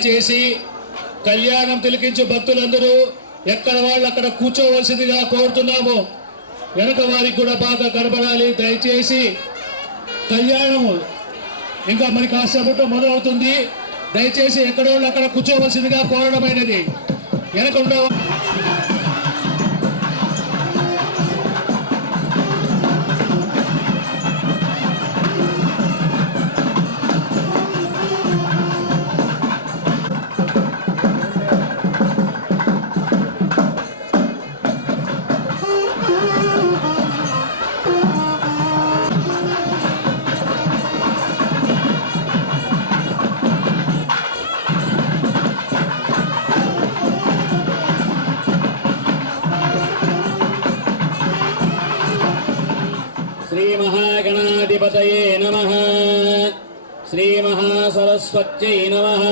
దయచేసి కళ్యాణం తిలకించే భక్తులందరూ ఎక్కడ వాళ్ళు అక్కడ కూర్చోవలసిందిగా కోరుతున్నాము. వెనక వారికి కూడా బాగా కనబడాలి. దయచేసి కళ్యాణము ఇంకా మరి కాసేపట్లో మొదలవుతుంది. దయచేసి ఎక్కడ వాళ్ళు అక్కడ కూర్చోవలసిందిగా కోరడమైనది. వెనక ఉండవ श्री महागणाधिपतये नमः। श्री महासरस्वत्यै नमः।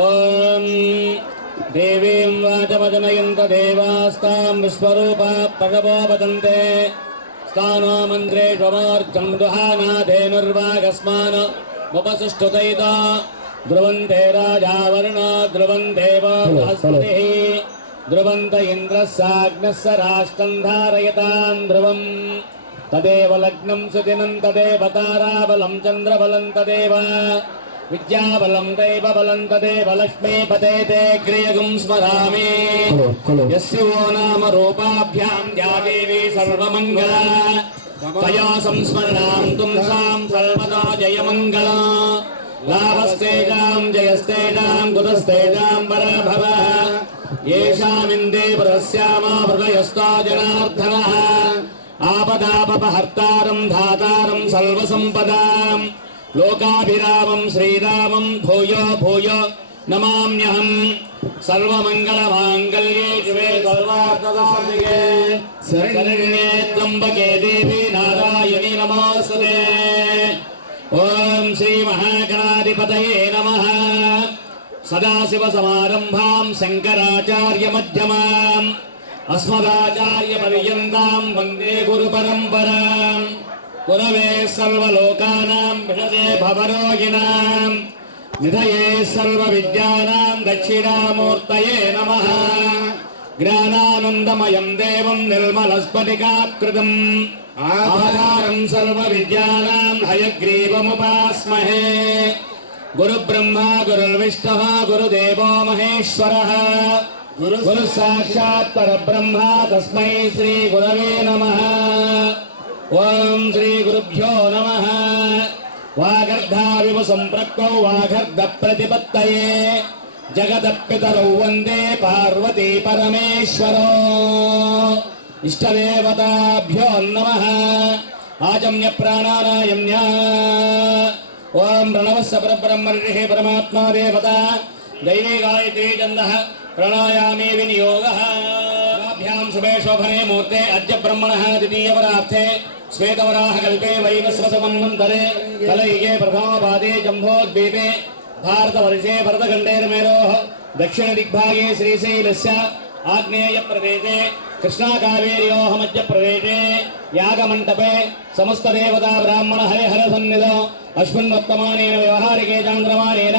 ओम देवीं वाचमजनयन्त देवास्तां विश्वरूपा भगवो वदन्ते स्थानो मन्त्रेष्वमोर्जं दुहानाधेनुर्वागस्मान् मुपसुष्टुतैतो ध्रुवन्ते राजा वरुणो ध्रुवन्ते बृहस्पतिः ध्रुवन्त इन्द्रः साग्नः राष्ट्रं धारयतां ध्रुवम् तदेव लग्नं सुदिनं तदेव ताराबलं चन्द्रबलं तदेव विद्याबलं दैवबलं तदेव लक्ष्मीपते ते क्रियगुं स्मरामि यस्य वो नाम रूपाभ्यां या देवी सर्वमङ्गला तया संस्मरणां तुंसां सर्वदा जयमङ्गला लाभस्तेजां जयस्तेजां कुतस्तेजां पराभवः येषामिन्दे पुरस्यामा हृदयस्ता जनार्दनः आपदापहर्तारं धातारं सर्वसम्पदां लोकाभिरामं श्रीरामं भूयो भूयो नमाम्यहं सर्वमङ्गलमाङ्गल्ये शिवे सर्वार्थसाधिके शरण्ये त्र्यम्बके देवी नारायणी नमोस्तुते। ओम श्री महागणाधिपतये नमः। सदाशिवसमारम्भां शङ्कराचार्यमध्यमाम् अस्मदाचार्यपर्यन्तां वन्दे गुरुपरम्परां गुरवे सर्वलोकानां विषये भवरोगिणां निधये सर्वविद्यानां दक्षिणामूर्तये नमः। ज्ञानानन्दमयं देवं निर्मलस्फटिकाकृतिम् आधारं सर्वविद्यानां हयग्रीवमुपास्महे। गुरुब्रह्मा गुरुर्विष्णुः गुरुदेवो महेश्वरः गुरु साक्षात् परब्रह्म तस्मै श्री गुरवे नमः। ओम श्री गुरुभ्यो नमः। वागर्धाविव सम्पृक्तौ वागर्ध प्रतिपत्तये जगदपितरौ वन्दे पार्वती परमेश्वरो। इष्टदेवताभ्यो नमः। आचम्य प्राणानायम्य ओम प्रणवस्य परब्रह्मर्षिः परमात्मा देवता दैवी गायत्री छन्दः प्राणायामे विनियोगः। अभ्यां शुभे शोभने मुहूर्ते अद्य ब्रह्मणः द्वितीयवरार्थे श्वेतवराह कल्पे वैवस्वतमन्वन्तरे कलयुगे प्रथमपादे जम्बोद्वीपे भारतवर्षे भरतखण्डेर्मेरोः दक्षिणदिग्भागे श्रीशैलस्य आग्नेयप्रदेशे कृष्णाकावेर्योः मध्यप्रदेशे यागमण्डपे समस्तदेवता ब्राह्मण हरिहर सन्निधौ अश्विन्वर्तमानेन व्यवहारिके चान्द्रमानेन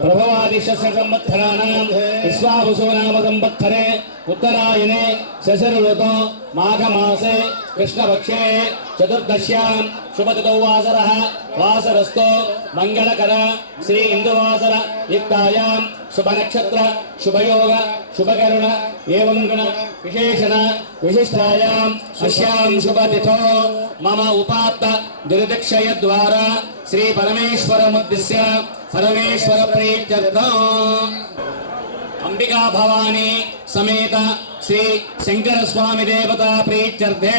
प्रभवादिशस्य संवत्सराणां विश्वावसु नाम संवत्सरे उत्तरायणे शशिऋतौ माघमासे कृष्णपक्षे चतुर्दश्यां शुभतिथौ वासरः वासरस्थो मंगलकर श्री इंदुवासर युक्तायां शुभनक्षत्र शुभयोग शुभकरुण एवं गुण विशेषण विशिष्टायां अस्यां शुभतिथौ मम उपात्त दुर्दक्षय द्वारा श्री परमेश्वरमुद्दिश्य परमेश्वर प्रीत्यर्थम् अंबिका भवानी समेत श्री शंकर स्वामी देवता प्रीत्यर्थे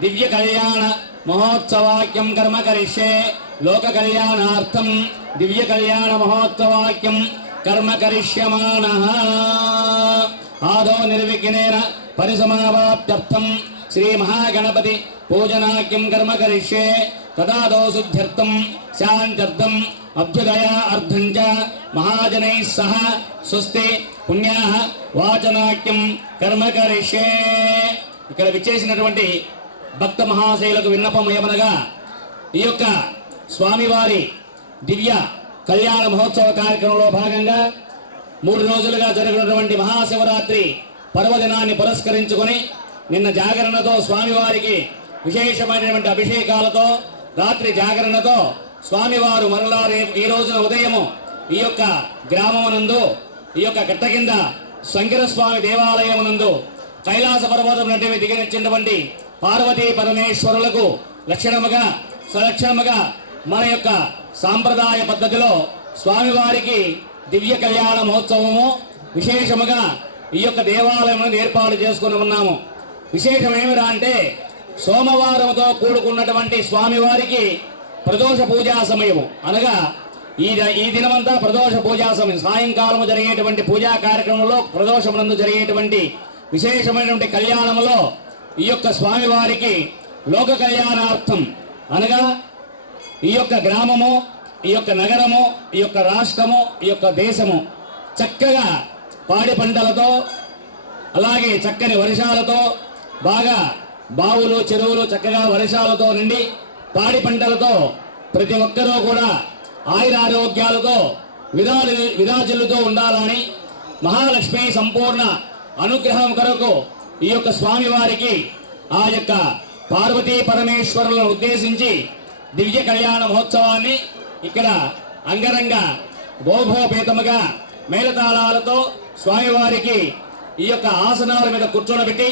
दिव्य कल्याण महोत्सवाक्यं कर्म करिष्ये लोक कल्याणार्थं दिव्य कल्याण महोत्सवाक्यं कर्म करिष्यमानः। आदौ निर्विघ्नेन परिसमाप्त्यर्थं श्री महागणपति पूजनाक्यं कर्म करिष्ये तदादौ शुद्ध्यर्थं शान्त्यर्थं अभ्युदया अर्थं च महाजनैः सह स्वस्ति पुण्याः वाचनाक्यं कर्म करिष्ये। ఇక్కడ విచ్చేసినటువంటి భక్త మహాశైలకు విన్నపం ఏమనగా ఈ యొక్క స్వామివారి దివ్య కళ్యాణ మహోత్సవ కార్యక్రమంలో భాగంగా 3 రోజులుగా జరుగుతున్నటువంటి మహాశివరాత్రి పర్వదినాన్ని పురస్కరించుకొని నిన్న జాగరణతో స్వామివారికి విశేషమైనటువంటి అభిషేకాలతో రాత్రి జాగరణతో స్వామివారు మరలా ఈ రోజున ఉదయము ఈ యొక్క గ్రామమునందు ఈ యొక్క గట్ట కింద శంకర స్వామి దేవాలయమునందు కైలాస పర్వతం నుండి దిగినటువంటి పార్వతీ పరమేశ్వరులకు లక్షణముగా సలక్షణముగా మన యొక్క సాంప్రదాయ పద్ధతిలో స్వామివారికి దివ్య కళ్యాణ మహోత్సవము విశేషముగా ఈ యొక్క దేవాలయం ఏర్పాటు చేసుకుని ఉన్నాము. విశేషం ఏమిరా అంటే సోమవారంతో కూడుకున్నటువంటి స్వామివారికి ప్రదోష పూజా సమయము అనగా ఈ దినమంతా ప్రదోష పూజా సమయం సాయంకాలం జరిగేటువంటి పూజా కార్యక్రమంలో ప్రదోషమునందు జరిగేటువంటి విశేషమైనటువంటి కళ్యాణంలో ఈ యొక్క స్వామివారికి లోక కళ్యాణార్థం అనగా ఈ యొక్క గ్రామము ఈ యొక్క నగరము ఈ యొక్క రాష్ట్రము ఈ యొక్క దేశము చక్కగా పాడి పంటలతో అలాగే చక్కని వర్షాలతో బాగా బావులు చెరువులు చక్కగా వర్షాలతో నిండి పాడి పంటలతో ప్రతి ఒక్కరూ కూడా ఆయురారోగ్యాలతో విరాజిల్లుతో ఉండాలని మహాలక్ష్మి సంపూర్ణ అనుగ్రహం కొరకు ఈ యొక్క స్వామివారికి ఆ యొక్క పార్వతీ పరమేశ్వరులను ఉద్దేశించి దివ్య కళ్యాణ మహోత్సవాన్ని ఇక్కడ అంగరంగ భోభోపేతముగా మేళతాళాలతో స్వామివారికి ఈ యొక్క ఆసనాల మీద కూర్చోబెట్టి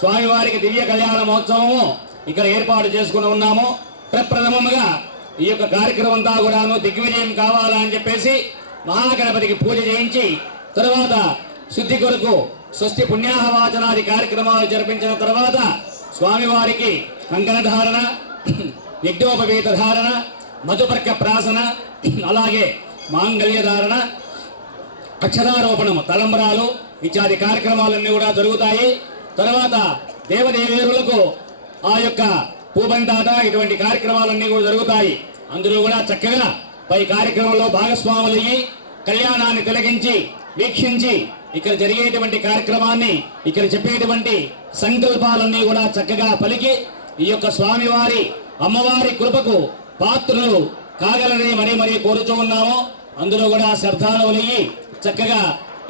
స్వామివారికి దివ్య కళ్యాణ మహోత్సవము ఇక్కడ ఏర్పాటు చేసుకుని ఉన్నాము. ప్రప్రథమముగా ఈ యొక్క కార్యక్రమం అంతా కూడాను దిగ్విజయం కావాలని చెప్పేసి మహాగణపతికి పూజ చేయించి తరువాత శుద్ధి కొరకు స్వస్తి పుణ్యాహవాచనాది కార్యక్రమాలు జరిపించిన తర్వాత స్వామివారికి కంకణ ధారణ యజ్ఞోపవీత ధారణ మధుపర్క ప్రాసన అలాగే మాంగళ్య ధారణ అక్షరారోపణము తలంబరాలు ఇత్యాది కార్యక్రమాలన్నీ కూడా జరుగుతాయి. తర్వాత దేవదేవేరులకు ఆ యొక్క పూబందాట ఇటువంటి కార్యక్రమాలన్నీ కూడా జరుగుతాయి. అందరూ కూడా చక్కగా పై కార్యక్రమంలో భాగస్వాములయ్యి కళ్యాణాన్ని తిలకించి వీక్షించి ఇక్కడ జరిగేటువంటి కార్యక్రమాన్ని ఇక్కడ చెప్పేటువంటి సంకల్పాలన్నీ కూడా చక్కగా పలికి ఈ యొక్క స్వామివారి అమ్మవారి కృపకు పాత్రలు కాగలని మరీ కోరుతూ ఉన్నాము. అందరూ కూడా శ్రద్ధానులయ్యి చక్కగా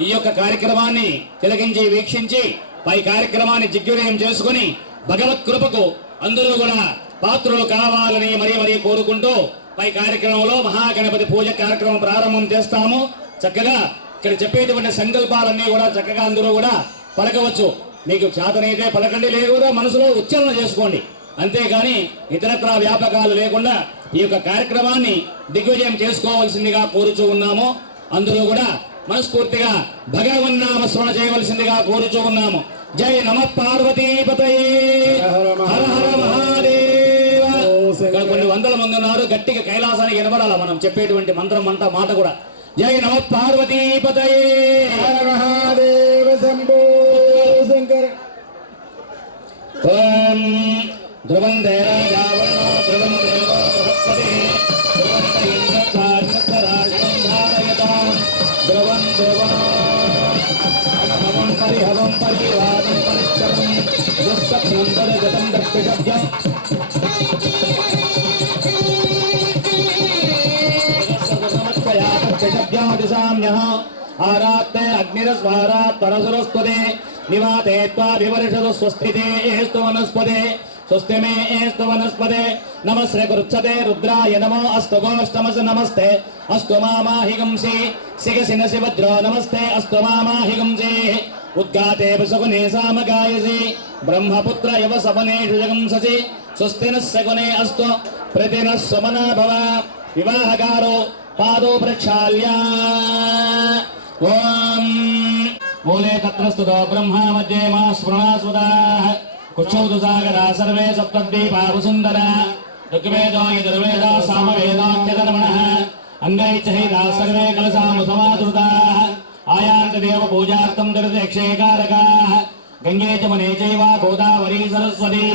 ఈ యొక్క కార్యక్రమాన్ని తిలకించి వీక్షించి పై కార్యక్రమాన్ని దిగ్విజయం చేసుకుని భగవత్ కృపకు అందరూ కూడా పాత్రలు కావాలని మరీ కోరుకుంటూ పై కార్యక్రమంలో మహాగణపతి పూజ కార్యక్రమం ప్రారంభం చేస్తాము. చక్కగా ఇక్కడ చెప్పేటువంటి సంకల్పాలన్నీ కూడా చక్కగా అందరూ కూడా పలకవచ్చు. మీకు చేతనైతే పలకండి, లేకుండా మనసులో ఉచ్చారణ చేసుకోండి. అంతేగాని ఇతరత్రా వ్యాపకాలు లేకుండా ఈ యొక్క కార్యక్రమాన్ని దిగ్విజయం చేసుకోవాల్సిందిగా కోరుచూ ఉన్నాము. అందరూ కూడా మనస్ఫూర్తిగా భగవన్నామ స్మరణ చేయవలసిందిగా కోరుచూ ఉన్నాము. జై నమ పార్వతీపతయే హర హర మహాదేవ. కొన్ని వందల మంది ఉన్నారు, గట్టిగా కైలాసానికి వినబడాల మనం చెప్పేటువంటి మంత్రం మాట కూడా. జై నమ పార్వతీపతయే హర మహాదేవ శంభో శంకర. ఓం ధ్రువం దేవావరణో ధ్రువం దేవో బృహస్పతి ధ్రువం ఇంద్రరాజ్యం ధారయతాం ధ్రువం ధ్రువం హవం పరివాదం పరిచరం దుస్సప్నం తదగతం దక్షశబ్దం శబ్దాదిశామ్యః ఆరాత్తే అగ్నిరస్వారాత్ పరసురస్పదే నివాతే త్వాభివర్షదు స్వస్తితే ఏస్తు వనస్పదే స్వస్తి మే ఏస్తు వనస్పదే నమస్రే కృచ్చతే రుద్రాయ నమో అస్తు గోష్టమస నమస్తే అస్తు మామాహిగంసి సిగసినసి వజ్రో నమస్తే అస్తు మామాహిగంసి ఉద్గాతే పశుగునే సామగాయసి బ్రహ్మపుత్ర యవ సవనేషు జగంససి స్వస్తిన సగునే అస్తు ప్రతిన సమనా భవ. వివాహకారో పాదో ప్రక్షాళ్య. ఓం మూలే తత్రస్తుతో బ్రహ్మా మధ్యే మా స్మృణాస్వదాః కుక్షౌతు సాగరా సర్వే సప్తద్వీపా వసుంధరా ఋగ్వేదో యజుర్వేదా సామవేదాఖ్యధర్మణః అంగైశ్చైదా సర్వే కలసాము సమాదృతాః ఆయాంతి దేవ పూజార్థం దుర్దక్షేకారకాః గంగే చ మునే చైవ గోదావరీ సరస్వతి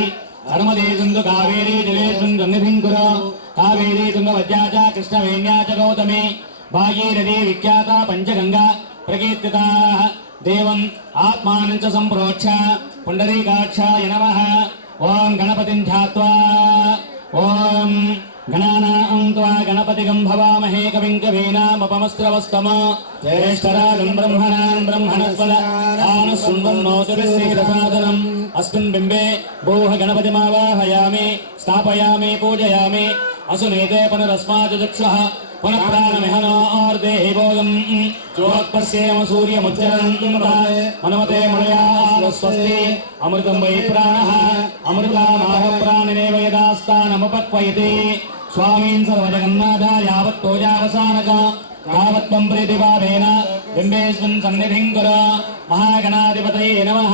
నర్మదే సింధు కావేరీ జలేస్మిన్ సన్నిధిం కురు. కావేరీ తుంగభద్రా చ కృష్ణవేణ్యా చ గౌతమి భాగీరథీ విఖ్యాతా పంచగంగా ప్రకీర్తితాః. దేవం ఆత్మానం చ సంప్రోక్ష పుండరీకాక్షాయ నమః. ఓం గణపతిం ధ్యాత్వా ఓం गणानां त्वा गणपतिगं भवामहे कविं कवीनामुपमस्त्रवस्तम ज्येष्ठराजं ब्रह्मणां ब्रह्मणस्पद आनशृण्वन्नोतिभिस्सीदसादनम् अस्मिन् बिम्बे भूः गणपतिमावाहयामि स्थापयामि पूजयामि असुनीते पुनरस्माच्चक्षुः पुनः प्राणमिहनोर्देहि भोगम् चोत्पश्येम सूर्यमुच्चरन् मनमते मुनया स्वस्ति अमृतं वै प्राणः अमृतामाह प्राणिनेव यदास्तानमुपक्वयति स्वामीन् सर्वजगन्नाथ यावत् पूजावसानक तावत्त्वं प्रीतिभावेन बिम्बेऽस्मिन् सन्निधिं कुर महागणाधिपतये नमः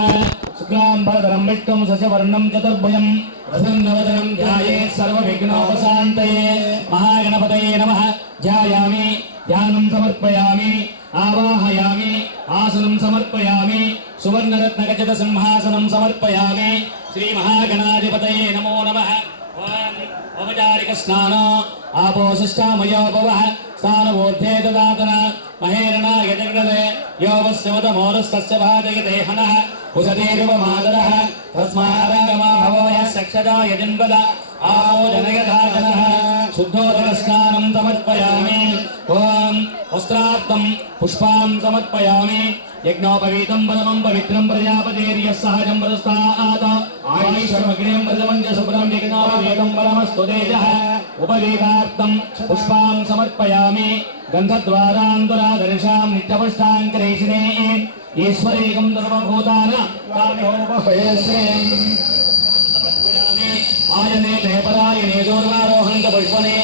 शुक्लाम्बरधरं विष्णुं शशिवर्णं चतुर्भुजं प्रसन्नवदनं ध्यायेत् सर्वविघ्नोपशान्तये महागणपतये नमः ध्यायामि ध्यानं समर्पयामि आवाहयामि आसनं समर्पयामि सुवर्णरत्नखचितसिंहासनं समर्पयामि श्रीमहागणाधिपतये नमो नमः औपचारिकस्नान आपोशिष्टामयोपवः स्थानवोद्धे ददातन महेरणाय जगदे योवस्यवदमोरस्तस्य भाजयते हनः कुसतीरिवमादरः तस्मारङ्गमा भवो यः सक्षदाय जन्मद आवो जनयदाचनः शुद्धोदकस्नानं समर्पयामि ॐ वस्त्रार्थं पुष्पां समर्पयामि यज्ञोपवीतं परमं पवित्रं प्रजापतेर्यः सहजं प्रस्तात् आयुष्यमग्निं प्रजमञ्च शुभ्रं यज्ञोपवीतं परमस्तु तेजः उपवीतार्थं पुष्पां समर्पयामि गन्धद्वारान्तरादर्शां नित्यपुष्टां करेशिने ईश्वरेकं सर्वभूतानां आयने लेपरायणे दूर्वारोहन्त पुष्पने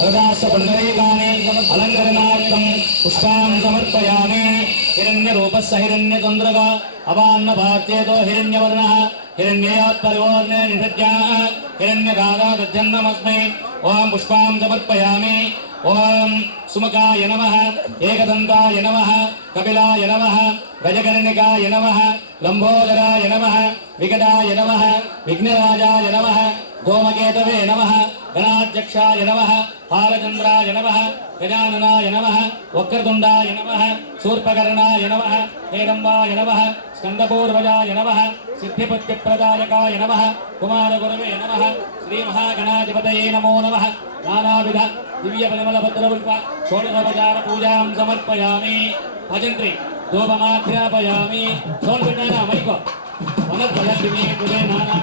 हृदास्तपुण्डरीकानि अलङ्करणार्थं पुष्पां समर्पयामि हिरण्यरूपस्य हिरण्यचन्द्रः अवान्नभात्येतो हिरण्यवर्णः हिरण्ययात् परिवर्णे निषज्जाः हिरण्यगादादज्जन्नमस्मै ॐ पुष्पां समर्पयामि ॐ सुमुखाय नमः एकदन्ताय नमः कपिलाय नमः गजकर्णिकाय नमः लम्बोदराय नमः विकटाय नमः विघ्नराजाय नमः धूमकेतवे नमः गणाध्यक्षाय नमः बालचन्द्राय नमः गजाननाय नमः वक्रतुण्डाय नमः शूर्पकर्णाय नमः हेरम्बाय नमः स्कन्दपूर्वजाय नमः सिद्धिपत्यप्रदायकाय नमः कुमारगुरवे नमः श्रीमहागणाधिपतये नमो नमः नानाविध दिव्यपरिमलपत्रपुष्प षोडशोपचारपूजां समर्पयामि भजन्त्री धूपमाध्यापयामि सोल्पिटाना मैको वनद्वयदिमे कुले नाना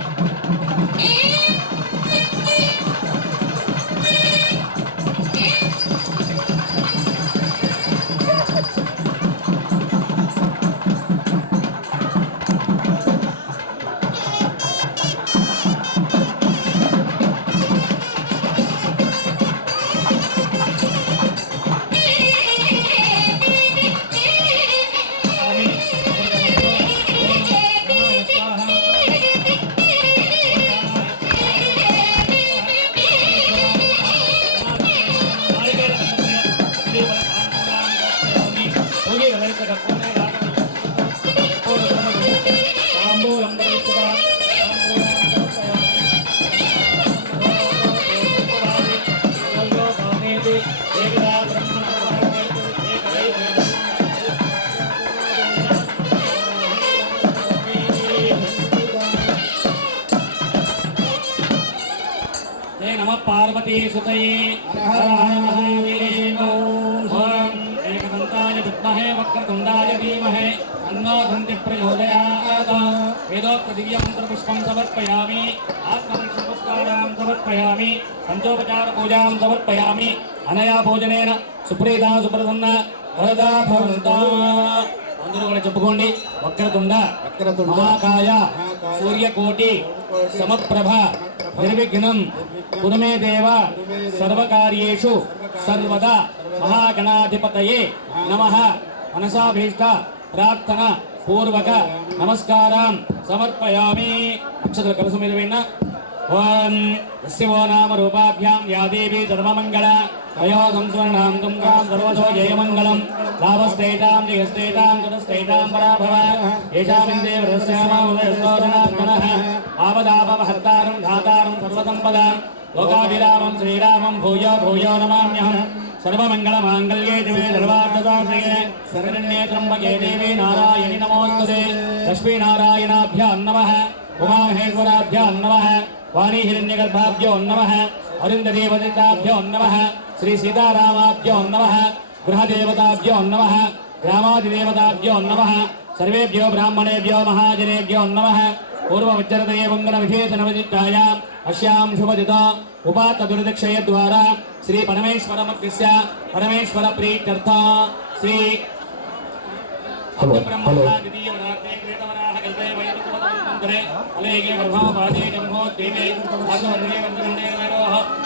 पार्वती सुतये एकदन्ताय विद्महे वक्रतुण्डाय धीमहि तन्नो दन्तिः प्रचोदयात् वेदोक्तदिव्यमन्त्रपुष्पं समर्पयामि आत्मरक्षपुष्पाणां समर्पयामि पञ्चोपचारपूजां समर्पयामि अनया भोजनेन सुप्रीता सुप्रसन्न वरदा भवन्तु అందరూ కూడా చెప్పుకోండి వక్రతుండ మహాకాయ సూర్యకోటి సమప్రభ నిర్విఘ్నం కురుమే దేవ సర్వకార్యేషు సర్వదా మహాగణాధిపతయే నమః మనసాభీష్ట ప్రార్థన పూర్వక నమస్కారం సమర్పయామి అక్షతల కలసం మీద వేయండి ఓం యస్యో నామ రూపాభ్యాం యా దేవీ సర్వమంగళ అయో సంస్వర్ణాం తుంగాం సర్వతో జయమంగళం లాభస్థైతాం జయస్థైతాం కుతస్థైతాం పరాభవ ఏషామిందే వరస్యామాముదయస్తోరణాత్మనః ఆపదాపహర్తారం ధాతారం సర్వసంపదాం లోకాభిరామం శ్రీరామం భూయో భూయో నమామ్యహం సర్వమంగళమాంగళ్యే శివే సర్వార్థసాధకే శరణ్యే త్ర్యంబకే దేవీ నారాయణి నమోస్తుతే లక్ష్మీనారాయణాభ్యాం నమః ఉమామహేశ్వరాభ్యాం నమః వాణీ హిరణ్యగర్భాభ్యో నమః अरुन्धदेवताभ्यो नमः श्री सीतारामाभ्यो नमः गृहदेवताभ्यो नमः ग्रामादिदेवताभ्यो नमः सर्वेभ्यो ब्राह्मणेभ्यो महाजनेभ्यो नमः पूर्ववज्रदये मङ्गलविशेषणविदितायाम् अस्यां शुभदिता उपात्तदुर्दक्षय द्वारा श्री परमेश्वरमूर्तिस्य परमेश्वर प्रीत्यर्थ श्री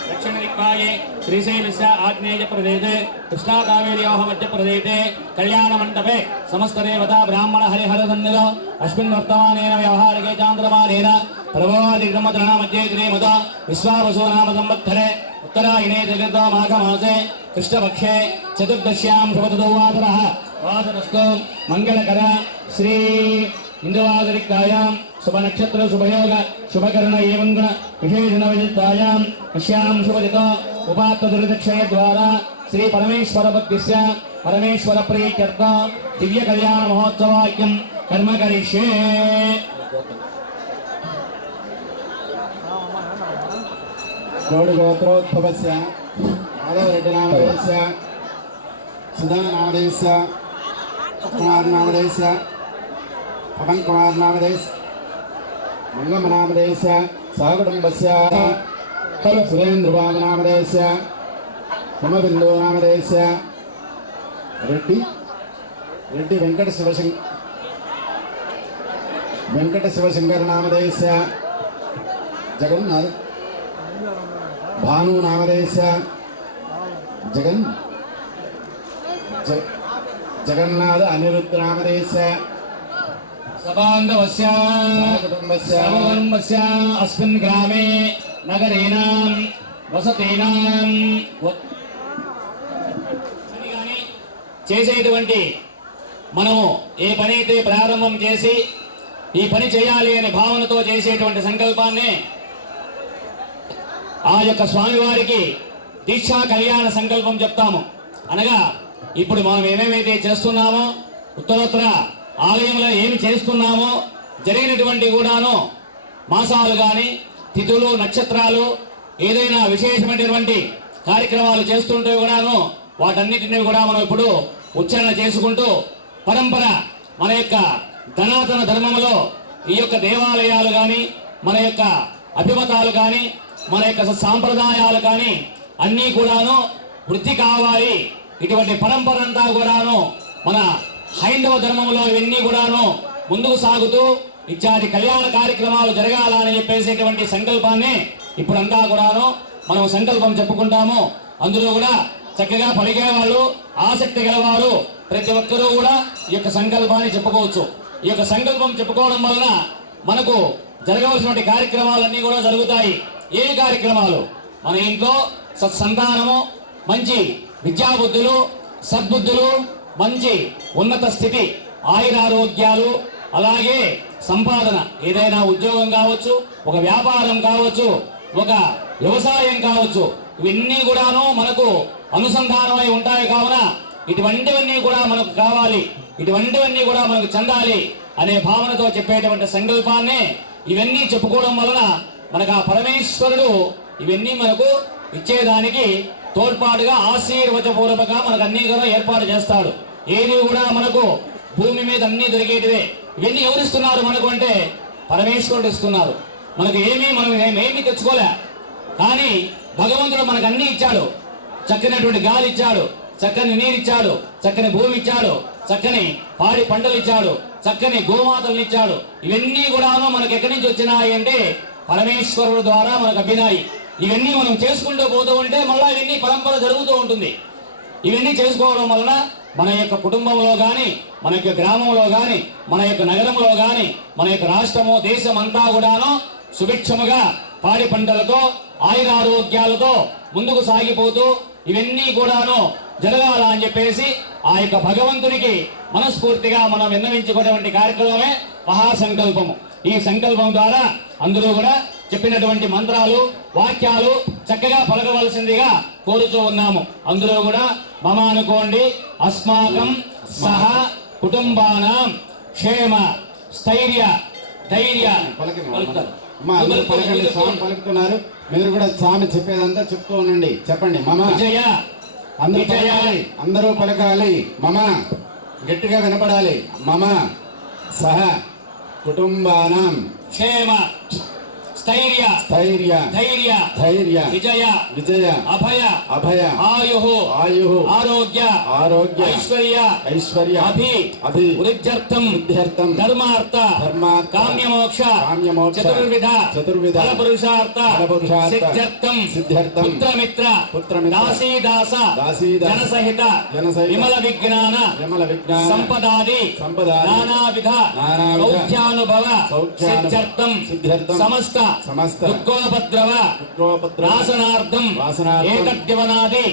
दक्षिण दिग्भागे श्रीशैलस्य आग्नेय प्रदेशे कृष्णा कावेर्योः मध्य प्रदेशे कल्याण मंडपे समस्त देवता ब्राह्मण हरिहर सन्निध अस्मिन् वर्तमानेन व्यवहारिके चान्द्रमानेन प्रभवादिगमतः मध्ये श्रीमत विश्वावसो नाम संवत्सरे उत्तरायणे चतुर्थ माघमासे कृष्णपक्षे चतुर्दश्यां शुभतदोवासरः वासरस्तु मंगलकर श्री इंदुवासरिक्तायां शुभ नक्षत्र शुभयोग शुभकर्ण एवं गुण विशेषण विजितायां अस्यां शुभदिता उपात्त दुर्दक्षय द्वारा श्री परमेश्वर भक्तिस्य परमेश्वर प्रीत्यर्थ दिव्य कल्याण महोत्सवाक्यं कर्म करिष्ये। गौडगोत्रोद्भवस्य माधवरेड्डिनामधेयस्य सुधानामधेयस्य कुमारनामधेयस्य पवनकुमारनामधेयस्य मंगमनामधेयस्य सहकुटुम्बस्य सुरेन्द्रबाबुनामधेयस्य हिमबिन्दुनामधेयस्य रेड्डी वेंकटशिवशंकरनामधेयस्य जगन्नाथ भानुनामधेयस्य जगन्नाथ अनिरुद्धनामधेयस्य सबान्धवस्य कुटुम्बस्य अस्मिन् ग्रामे नगरेणां वसतीनां చేసేటువంటి మనము ఏ పని అయితే ప్రారంభం చేసి ఈ పని చేయాలి అనే భావనతో చేసేటువంటి సంకల్పాన్ని ఆ యొక్క స్వామివారికి దీక్షా కళ్యాణ సంకల్పం చెప్తాము. అనగా ఇప్పుడు మనం ఏమేమైతే చేస్తున్నామో ఉత్తరోత్తర ఆలయంలో ఏమి చేస్తున్నామో జరిగినటువంటి కూడాను మాసాలు కానీ తిథులు నక్షత్రాలు ఏదైనా విశేషమైనటువంటి కార్యక్రమాలు చేస్తుంటే కూడాను వాటన్నిటిని కూడా మనం ఇప్పుడు ఉచ్చారణ చేసుకుంటూ పరంపర మన యొక్క ధనాతన ధర్మంలో ఈ యొక్క దేవాలయాలు కానీ మన యొక్క అభిమతాలు కానీ మన యొక్క సాంప్రదాయాలు కానీ అన్నీ కూడాను వృద్ధి కావాలి. ఇటువంటి పరంపర అంతా కూడాను మన హైందవ ధర్మంలో ఇవన్నీ కూడాను ముందుకు సాగుతూ ఇత్యాది కళ్యాణ కార్యక్రమాలు జరగాలని చెప్పేసేటువంటి సంకల్పాన్ని ఇప్పుడంతా కూడాను మనం సంకల్పం చెప్పుకుంటాము. అందులో కూడా చక్కగా పలికే వాళ్ళు ఆసక్తి గలవారు ప్రతి ఒక్కరూ కూడా ఈ యొక్క సంకల్పాన్ని చెప్పుకోవచ్చు. ఈ యొక్క సంకల్పం చెప్పుకోవడం వలన మనకు జరగవలసినటువంటి కార్యక్రమాలన్నీ కూడా జరుగుతాయి. ఏ కార్యక్రమాలు? మన ఇంట్లో సత్సంతానము, మంచి విద్యాబుద్ధులు, సద్బుద్ధులు, మంచి ఉన్నత స్థితి, ఆయురారోగ్యాలు, అలాగే సంపాదన, ఏదైనా ఉద్యోగం కావచ్చు, ఒక వ్యాపారం కావచ్చు, ఒక వ్యవసాయం కావచ్చు, ఇవన్నీ కూడాను మనకు అనుసంధానమై ఉంటాయి. కావున ఇటువంటివన్నీ కూడా మనకు కావాలి, ఇటువంటివన్నీ కూడా మనకు చెందాలి అనే భావనతో చెప్పేటువంటి సంకల్పాన్ని ఇవన్నీ చెప్పుకోవడం వలన మనకు ఆ పరమేశ్వరుడు ఇవన్నీ మనకు ఇచ్చేదానికి తోడ్పాటుగా ఆశీర్వచపూర్వకంగా మనకు అన్ని కూడా ఏర్పాటు చేస్తాడు. ఏది కూడా మనకు భూమి మీద అన్ని దొరికేటివే. ఇవన్నీ ఎవరిస్తున్నారు మనకు అంటే పరమేశ్వరుడు ఇస్తున్నారు. మనకు మనం ఏమీ తెచ్చుకోలే, కానీ భగవంతుడు మనకు అన్ని ఇచ్చాడు. చక్కనటువంటి గాలి ఇచ్చాడు, చక్కని నీరు ఇచ్చాడు, చక్కని భూమి ఇచ్చాడు, చక్కని పాడి పంటలు ఇచ్చాడు, చక్కని గోమాతలు ఇచ్చాడు. ఇవన్నీ కూడాను మనకు ఎక్కడి నుంచి వచ్చినాయి అంటే పరమేశ్వరుడు ద్వారా మనకు అభినాయి. ఇవన్నీ మనం చేసుకుంటూ పోతూ ఉంటే మళ్ళా ఇవన్నీ పరంపర జరుగుతూ ఉంటుంది. ఇవన్నీ చేసుకోవడం వలన మన యొక్క కుటుంబంలో కానీ, మన యొక్క గ్రామంలో కానీ, మన యొక్క నగరంలో కానీ, మన యొక్క రాష్ట్రము దేశం అంతా కూడాను సుభిక్షముగా పాడి పంటలతో ఆయురారోగ్యాలతో ముందుకు సాగిపోతూ ఇవన్నీ కూడాను జరగాల అని చెప్పేసి ఆ యొక్క భగవంతునికి మనస్ఫూర్తిగా మనం విన్నవించుకునేటువంటి కార్యక్రమమే మహాసంకల్పము. ఈ సంకల్పం ద్వారా అందులో కూడా చెప్పినటువంటి మంత్రాలు, వాక్యాలు చక్కగా పలకవలసిందిగా కోరుతూ ఉన్నాము. అందులో కూడా మమ అనుకోండి, అస్మాకం సహ కుటుంబానాం క్షేమ స్థైర్య ధైర్య అమ్మా అందరూ పలకండి. స్వామి పలుకుతున్నారు, మీరు కూడా స్వామి చెప్పేదంతా చెప్తూ ఉండండి. చెప్పండి మమ. విజయ అందరూ పలకాలి, అందరూ పలకాలి. మమ గట్టిగా వినపడాలి. మమ సహ కుటుంబానాం క్షేమ స్థైర్య స్థైర్య ధైర్య ధైర్య విజయ విజయ అభయ అభయ ఆయు ఆయు ఆరోగ్య ఆరోగ్య ఐశ్వర్య ఐశ్వర్య అభి అభి వృద్ధ్యర్థం వృద్ధ్యర్థం ధర్మార్థ ధర్మార్థ కామ్యమోక్ష కామ్యమోక్ష చతుర్విధ చతుర్విధ ఫలపురుషార్థ ఫలపురుషార్థ సిద్ధ్యర్థం సిద్ధ్యర్థం పుత్రమిత్ర పుత్రమిత్ర దాసీదాస దాసీదాస జనసహిత జనసహిత విమల విజ్ఞాన విమల విజ్ఞాన సంపదాది సంపదాది నానావిధ నానావిధ సౌఖ్యానుభవ సౌఖ్యానుభవ సిద్ధ్యర్థం సిద్ధ్యర్థం సమస్త సమస్త దుఃఖోపద్రవ పుత్రోపద్ర వాసనార్థం వాసనార్థం ఏతద్యవనాది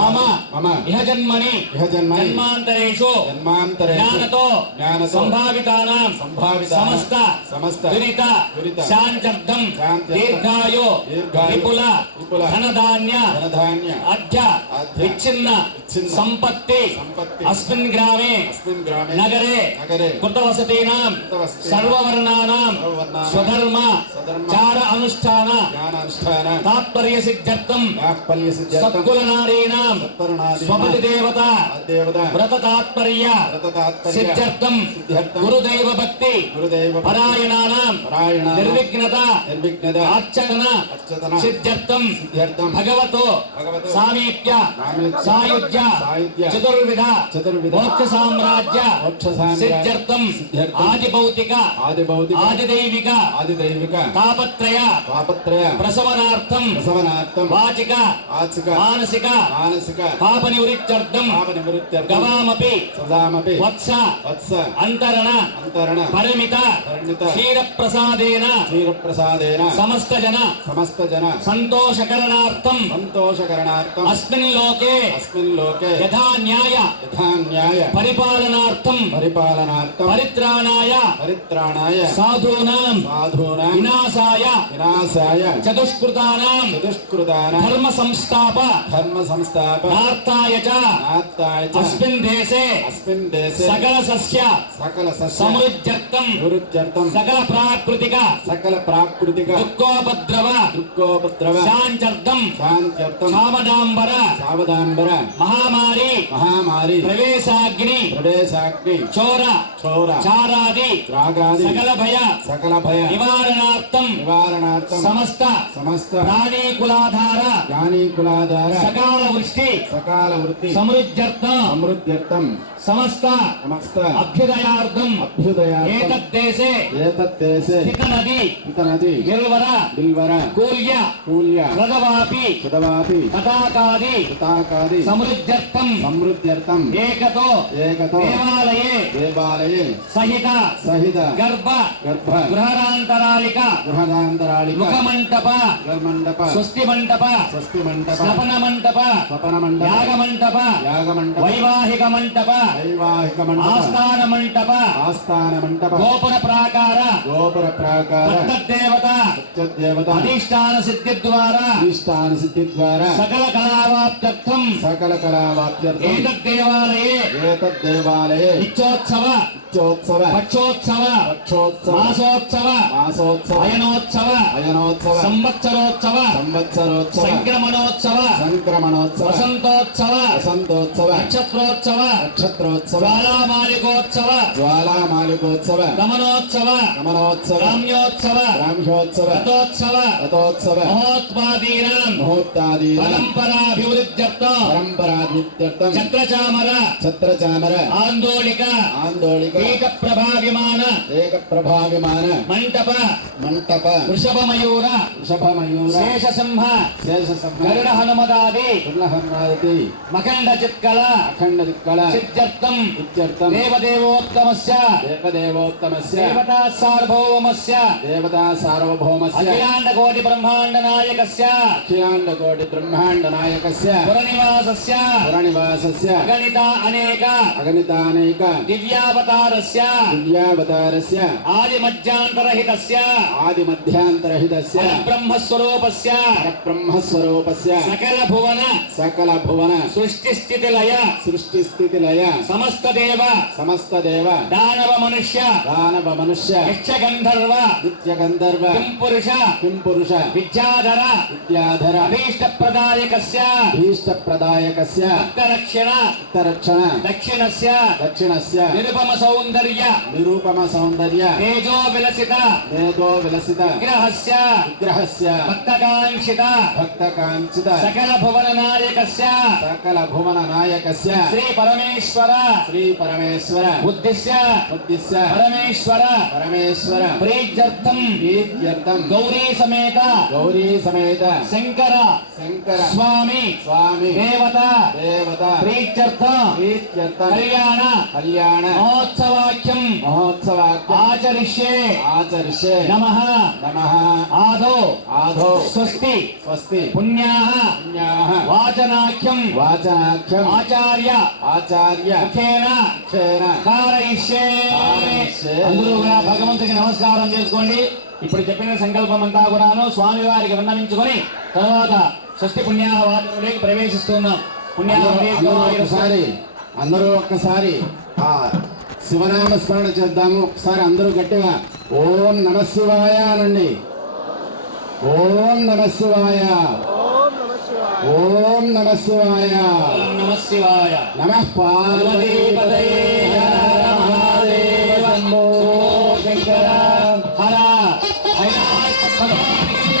మమ మమ ఇహ జన్మని ఇహ జన్మని జన్మాంతరేషు జన్మాంతరేషు జ్ఞానతో జ్ఞానతో సంభావితానాం సంభావితానాం సమస్త సమస్త దురిత దురిత శాంత్యర్థం శాంత్యర్థం దీర్ఘాయు దీర్ఘాయు విపుల విపుల ధనధాన్య ధనధాన్య అధ్య అధ్య విచ్ఛిన్న విచ్ఛిన్న సంపత్తి సంపత్తి అస్మిన్ గ్రామే అస్మిన్ గ్రామే నగరే నగరే కృతవసతీనాం కృతవసతీనాం సర్వవర్ణానాం సర్వవర్ణానాం స్వధర్మ స్వధర్మ చార అనుష్ఠాన జ్ఞానానుష్ఠాన తాత్పర్య సిద్ధ్యర్థం యాక్పల్య సిద్ధ్యర్థం సత్కుల నారీణాం సత్పరుణాది స్వపతి దేవత దేవత వ్రత తాత్పర్య వ్రతతాత్పర్య సిద్ధ్యర్థం సిద్ధ్యర్థం గురుదైవ భక్తి గురుదైవ పరాయణానాం పరాయణానాం నిర్విఘ్నత నిర్విఘ్నత అర్చన అర్చన సిద్ధ్యర్థం సిద్ధ్యర్థం భగవతో భగవతో సామీప్య సామీప్య సాయుధ్య సాయుధ్య చతుర్విధ చతుర్విధ మోక్ష సామ్రాజ్య మోక్ష సామ్రాజ్య సిద్ధ్యర్థం సిద్ధ్యర్థం ఆది భౌతిక ఆది భౌతిక ఆది దైవిక ఆది దైవిక తాపత్రయ పాపత్రయ ప్రసవనార్థం ప్రసవనార్థం వాచిక ఆచిక మానసిక మానసిక పాప నివృత్త్యర్థం పాప నివృత్త్యర్థం గవామపి సదామపి వత్స వత్స అంతరణ అంతరణ పరిమిత పరిణిత క్షీర ప్రసాదేన క్షీరప్రసాదేన సమస్త జన సమస్త జన సంతోషకరణార్థం సంతోషకరణార్థం అస్మిన్ లోకే అస్మిన్ లోకే యథా న్యాయ యథా న్యాయ పరిపాలనార్థం పరిపాలనార్థం పరిత్రాణాయ పరిత్రాణాయ సాధూనాం సాధూనాం వినాశాయ వినాశాయ చతుష్కృతానాం చతుష్కృతాన ధర్మ సంస్థాప ధర్మ సంస్థాప నార్థాయ చ నాత్తాయ చ అస్మిన్ దేశే అస్మిన్ దేశే సకల సస్య సకల సస్య సమృద్ధ్యర్థం నివృత్త్యర్థం సకల ప్రాకృతిక సకల ప్రాకృతిక దుఃఖోపద్రవ దుఃఖోపద్రవ శాంత్యర్థం శాంత్యర్థం సామదాంబర సావధాంబర మహామారి మహామారి ప్రవేశాగ్ని ప్రవేశాగ్ని చోర చోర చారాది రాగాది సకల భయ సకల భయ నివారణార్థం నివారణార్థం సమస్త సమస్త ప్రాణీకులాధార జ్ఞానీకులాధార సకాల వృష్టి సకాల వృత్తి సమృద్ధ్యర్థం సమృద్ధ్యర్థం సమస్త సమస్త అభ్యుదయార్థం అభ్యుదయార్థం ఏతద్దేశే ఏతద్దేశే హితనది హితనది గిల్వర బిల్వర కూల్య కూల్య హృదవాపి సుధవాపి పతాకాది పితాకాది సమృద్ధ్యర్థం సమృద్ధ్యర్థం ఏకతో ఏకతో దేవాలయే దేవాలయే సహిత సహిత గర్భ గర్భ గృహరాంతరాలిక గృహదాంతరాళిక ముఖమంటప మండప స్వస్తి మంటప స్వస్తి మండప స్నపన మంటప తపన మండప యాగమంటప యాగమండప వైవాహిక మంటప వైవాహిక మండప ఆస్థాన మంటప ఆస్థాన మండప గోపుర ప్రాకార గోపుర ప్రాకార తత్తదేవత సత్యదేవత అధిష్టాన సిద్ధి ద్వారా ఈష్టాన సిద్ధి ద్వారా సకల కళావాప్త్యర్థం సకల కళావాప్త్యర్థం ఏతద్దేవాలయే ఏతద్దేవాలయే నిత్యోత్సవ నిత్యోత్సవ పక్షోత్సవ పక్షోత్సవ మాసోత్సవ మాసోత్సవ అయనోత్సవ అయనోత్సవ సంవత్సరోత్సవ సంవత్సరోత్సవ సంక్రమణోత్సవ సంక్రమణోత్సవ వసంతోత్సవ వసంతోత్సవ నక్షత్రోత్సవ నక్షత్రోత్సవ జ్వాలామాలికోత్సవ జ్వాలామాలికోత్సవ గమనోత్సవ గమనోత్సవ రామ్యోత్సవ రామ్యోత్సవ రథోత్సవ రథోత్సవ మహోత్పాదీనాం ముహూర్తాదీన పరంపరాభివృద్ధ్యర్థం పరంపరాభివృద్ధ్యర్థం చక్రచామర ఛత్రచామర ఆందోళిక ఆందోళిక పీఠ ప్రభావిమాన ఏక ప్రభావిమాన మంటప మంటప వృషభమయూర వృషభమయూర శేషసింహ శేషసంహ గరుడ హనుమదాది పుర్ణహర్నాది మఖండ చిత్కల అఖండ దిక్కల సిద్ధ్యర్థం ఇత్యర్థం దేవదేవోత్తమస్య దేవదేవోత్తమస్య దేవతా సార్వభౌమస్య దేవతా సార్వభౌమస్య అఖిలాండ కోటి బ్రహ్మాండ నాయకస్య అఖిలాండ కోటి బ్రహ్మాండ నాయకస్య పురనివాసస్య పురనివాసస్య అగణిత అనేక అగణితానేక దివ్యావతార దివ్యావతారస్య ఆదిమధ్యాంతరహితస్య ఆదిమధ్యాంతరహితస్య బ్రహ్మస్వరూపస్య పరబ్రహ్మస్వరూపస్య సకల భువన సృష్టి స్థితి లయ సమస్త దేవ దానవ మనుష్య యక్షగంధర్వ నిత్యగంధర్వ కింపురుష విద్యాధర అభీష్టప్రదాయకస్య భక్తరక్షణ దక్షిణస్య నిరుపమ సౌందర్య మేధో విలసిత విగ్రహస్య భక్తకాంక్షిత సకల భువన నాయకస్య శ్రీ పరమేశ్వర ఉద్దిశ్య పరమేశ్వర ప్రీత్యర్థం గౌరీ సమేత శంకర స్వామి దేవత ప్రీత్యర్థ కళ్యాణ మహోత్సవాఖ్యం ఆచరిష్యే నమః ఆదో స్వస్తి పుణ్యాః వాచనాఖ్యం ఆచార్య ముఖేన కారయిష్యే. అందరూ కూడా భగవంతుడికి నమస్కారం చేసుకోండి. ఇప్పుడు చెప్పిన సంకల్పం అంతా కూడాను స్వామి వారికి విన్నవించుకొని తర్వాత షష్ఠి పుణ్యాహ వాచనంలోకి ప్రవేశిస్తున్నాం. అందరూ ఒక్కసారి ఆ శివనామ స్మరణ చేద్దాము. ఒకసారి అందరూ గట్టిగా ఓం నమః శివాయ అనండి. ఓం నమః శివాయ, ఓం నమః శివాయ, నమః శివాయ. నమః పార్వతీపతయే హర మహాదేవ శంభో శంకర హర హైనాథ్ భగవానికి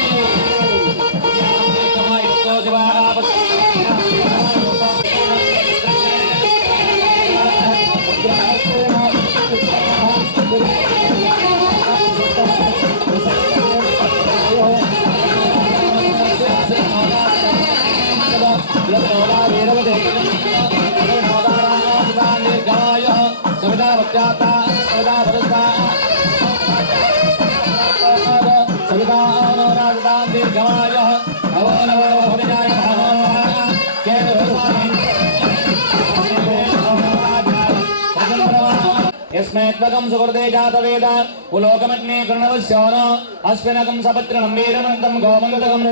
యస్మేత్వకం సుకృతే జాతవేద పులోకమగ్నే కృణవస్యోనో అశ్వినకం సపత్రణం వీరమంతం గోమంగతకం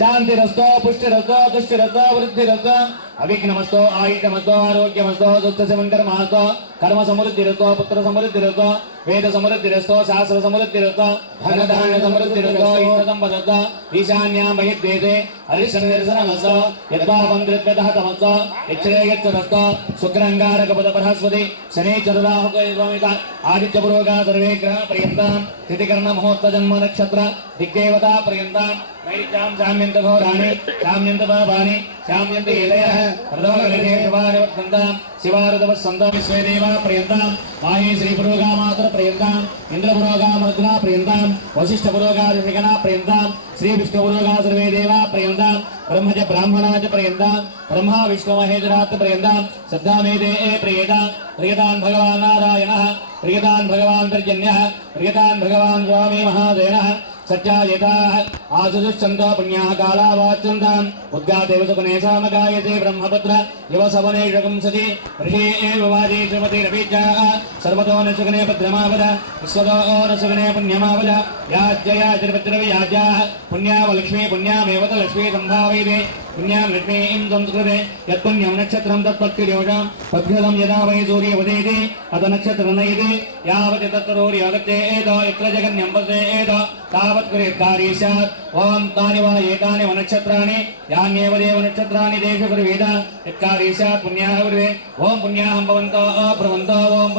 శాంతిరస్తో పుష్టిరస్తో తుష్టిరస్తో వృద్ధిరస్తో అవిఘ్నమస్తో ఆయుధమస్తో ఆరోగ్యమస్తో దుఃఖశమంకరమస్తో కర్మ సమృద్ధిరస్తో పుత్ర సమృద్ధిరస్తో వేద సమృద్ధిరస్తో శాస్త్ర సమృద్ధిరస్తో ధనధాన్య సమృద్ధిరస్తో ఇష్ట సంపదస్తో ఈశాన్యాం బహిర్దేశే హరిశన నిరసనమస్తో యద్వాపం దృగ్గతమస్తో యక్షరేయచ్చరస్తో శుక్రంగారకపద బృహస్పతి శనేశ్వరరాహుకైస్వామిక ఆదిత్య పురోగా సర్వే గ్రహ పర్యంతం తిథికరణ ముహూర్త జన్మ నక్షత్ర దిగ్దేవతా పర్యంతం నైత్యాం శామ్యంత ఘోరాణి శామ్యంత పాపాని శామ్యంత ఏదయః ప్రథమగణేశవాని వర్తంతాం శివారుదవస్సంతం విశ్వేదేవా ప్రియంతాం మాహే శ్రీ పురోగా మాతర ప్రియంతాం ఇంద్ర పురోగా మరుద్రా ప్రియంతాం వశిష్ఠ పురోగా ఋషిగణా ప్రియంతాం శ్రీ విష్ణు పురోగా సర్వే దేవా ప్రియంతాం బ్రహ్మజ బ్రాహ్మణాచ ప్రియంతాం బ్రహ్మ విష్ణు మహేశ్వరాత్ ప్రియంతాం శ్రద్ధామేదే ప్రియతాం ప్రియతాన్ భగవాన్ నారాయణః ప్రియతాన్ భగవాన్ పర్జన్యః ప్రియతాన్ భగవాన్ స్వామి మహాదేవః సత్యాయతాః ఆసుదుశ్చందో పుణ్యాః కాలావాచ్యంతాం ఉద్గాదేవ సుగణేశామగాయతే బ్రహ్మపుత్ర యువ సవనేషకం సతి ఋషే ఏవ వాదే శ్రీమతి రవిజాః సర్వతో న సుగణే భద్రమావద విశ్వతో న సుగణే పుణ్యమావద యాజ్యయా త్రిపత్రవియాజ్యాః పుణ్యావ లక్ష్మీ పుణ్యామేవత లక్ష్మీ సంభావయతే పుణ్యాం లక్ష్మీం సంస్కృతే యత్పుణ్యం నక్షత్రం తత్పత్తిర్యోషాం పద్ఘలం యదా వై సూర్యవదేతి అత నక్షత్రనయతే యావతి తత్తరోర్యాగచ్చేదో యత్ర జగన్యం వసేదో తావత్ కురేత్కారీ స్యాత్. ఓం తాని వా ఏతాని నక్షత్రాణి యాన్యేవ దేవ నక్షత్రాణి దేషు కుర్వేద యత్కారీ స్యాత్ పుణ్యాః కుర్వే. ఓం పుణ్యాహం భవంతో అబ్రవంతో ఓం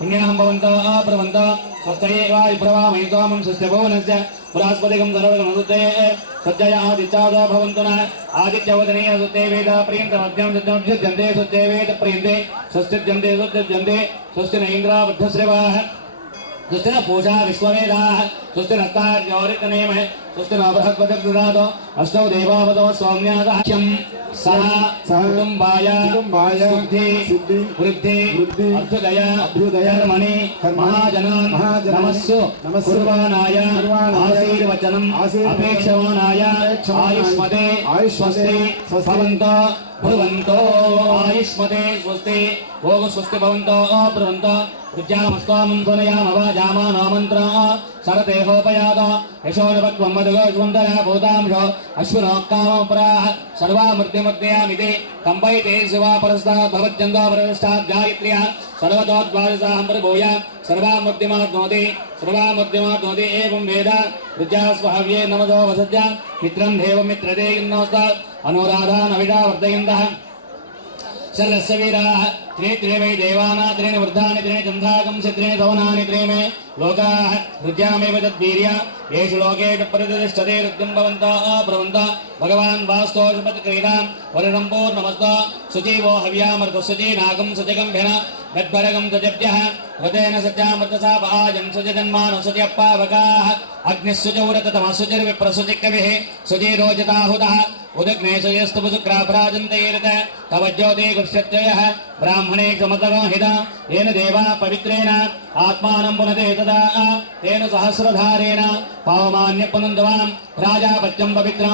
పుణ్యాహం భవంతో అబ్రవంతో స్వస్తయే వా విభ్రవామహి సోమం స్వస్య భువనస్య బృహస్పతిగం సర్వగణసుతే సత్యయ ఆదిత్యాదో భవంతు నః ఆదిత్యవదనీయ సుతే వేద ప్రియంత మధ్యం సుజ్యంతే సుతే వేద ప్రియంతే స్వస్తిజ్యంతే సుజ్యంతే స్వస్తి న ఇంద్రా బుద్ధశ్రవాః స్వస్తి న పూషా విశ్వవేదాః स्वस्ति नस्तार्योरितनेमहे स्वस्ति नो बृहस्पतिर्ददातु अष्टौ देवावतौ सौम्यादाख्यं सह कुटुम्बाय सिद्धि वृद्धि अभ्युदय कर्मणि महाजनान् नमस्सु कुर्बानाय आशीर्वचनम् अपेक्षमाणाय आयुष्मते स्वस्ति भवन्तो भुवन्तो आयुष्मते स्वस्ति भोग स्वस्ति भवन्तो ब्रुवन्तो विद्यामस्त्वां ध्वनयामवाजामानो मन्त्रा सरतेहोपयात यशोनपक्वं मधुगोज्वन्दना भूतांशो अश्विनो कामपराः सर्वामृत्युमग्नयामिति कम्पैते शिवा परस्तात् भवत्यन्दो परस्तात् गायत्र्या सर्वतो द्वादशाहं प्रभूय सर्वामृत्युमाप्नोति एवं वेद विद्यास्वहव्ये नमसो वसज्ज मित्रं देवं मित्रते इन्नोस्तात् अनुराधान् अविडा वर्धयन्तः शरस्य वीराः त्रे वै देवाना त्रीणि वृद्धानि त्रीणि चन्दाकं त्रीणि सवनानि त्रीमे लोकाः हृद्यामेव तद्वीर्या येषु लोकेषु प्रतिष्ठते ऋद्धिं भवन्तः ब्रुवन्तः भगवान् वास्तोषपत्क्रीडां वर्णं पूर्णमस्तु शुचिवो हव्यामृतशुचि नागं शुचिगम्भ्यन मद्भरगं तजभ्यः हृदेन सज्जामृतसा भाजं सुजन्मानो सुजप्पावकाः अग्निस्सुचौरततमः सुचिर्विप्रसुचिकविः सुचिरोजिताहुतः उदग्नेशयस्तु शुक्रापराजन्तैरत तव ज्योतिगुष्यत्ययः ब्राह्मणे समतगोहित येन देवा पवित्रेण आत्मानं पुनते तदा तेन सहस्रधारेण पावमान्यपुनन्दवां राजापत्यं पवित्रा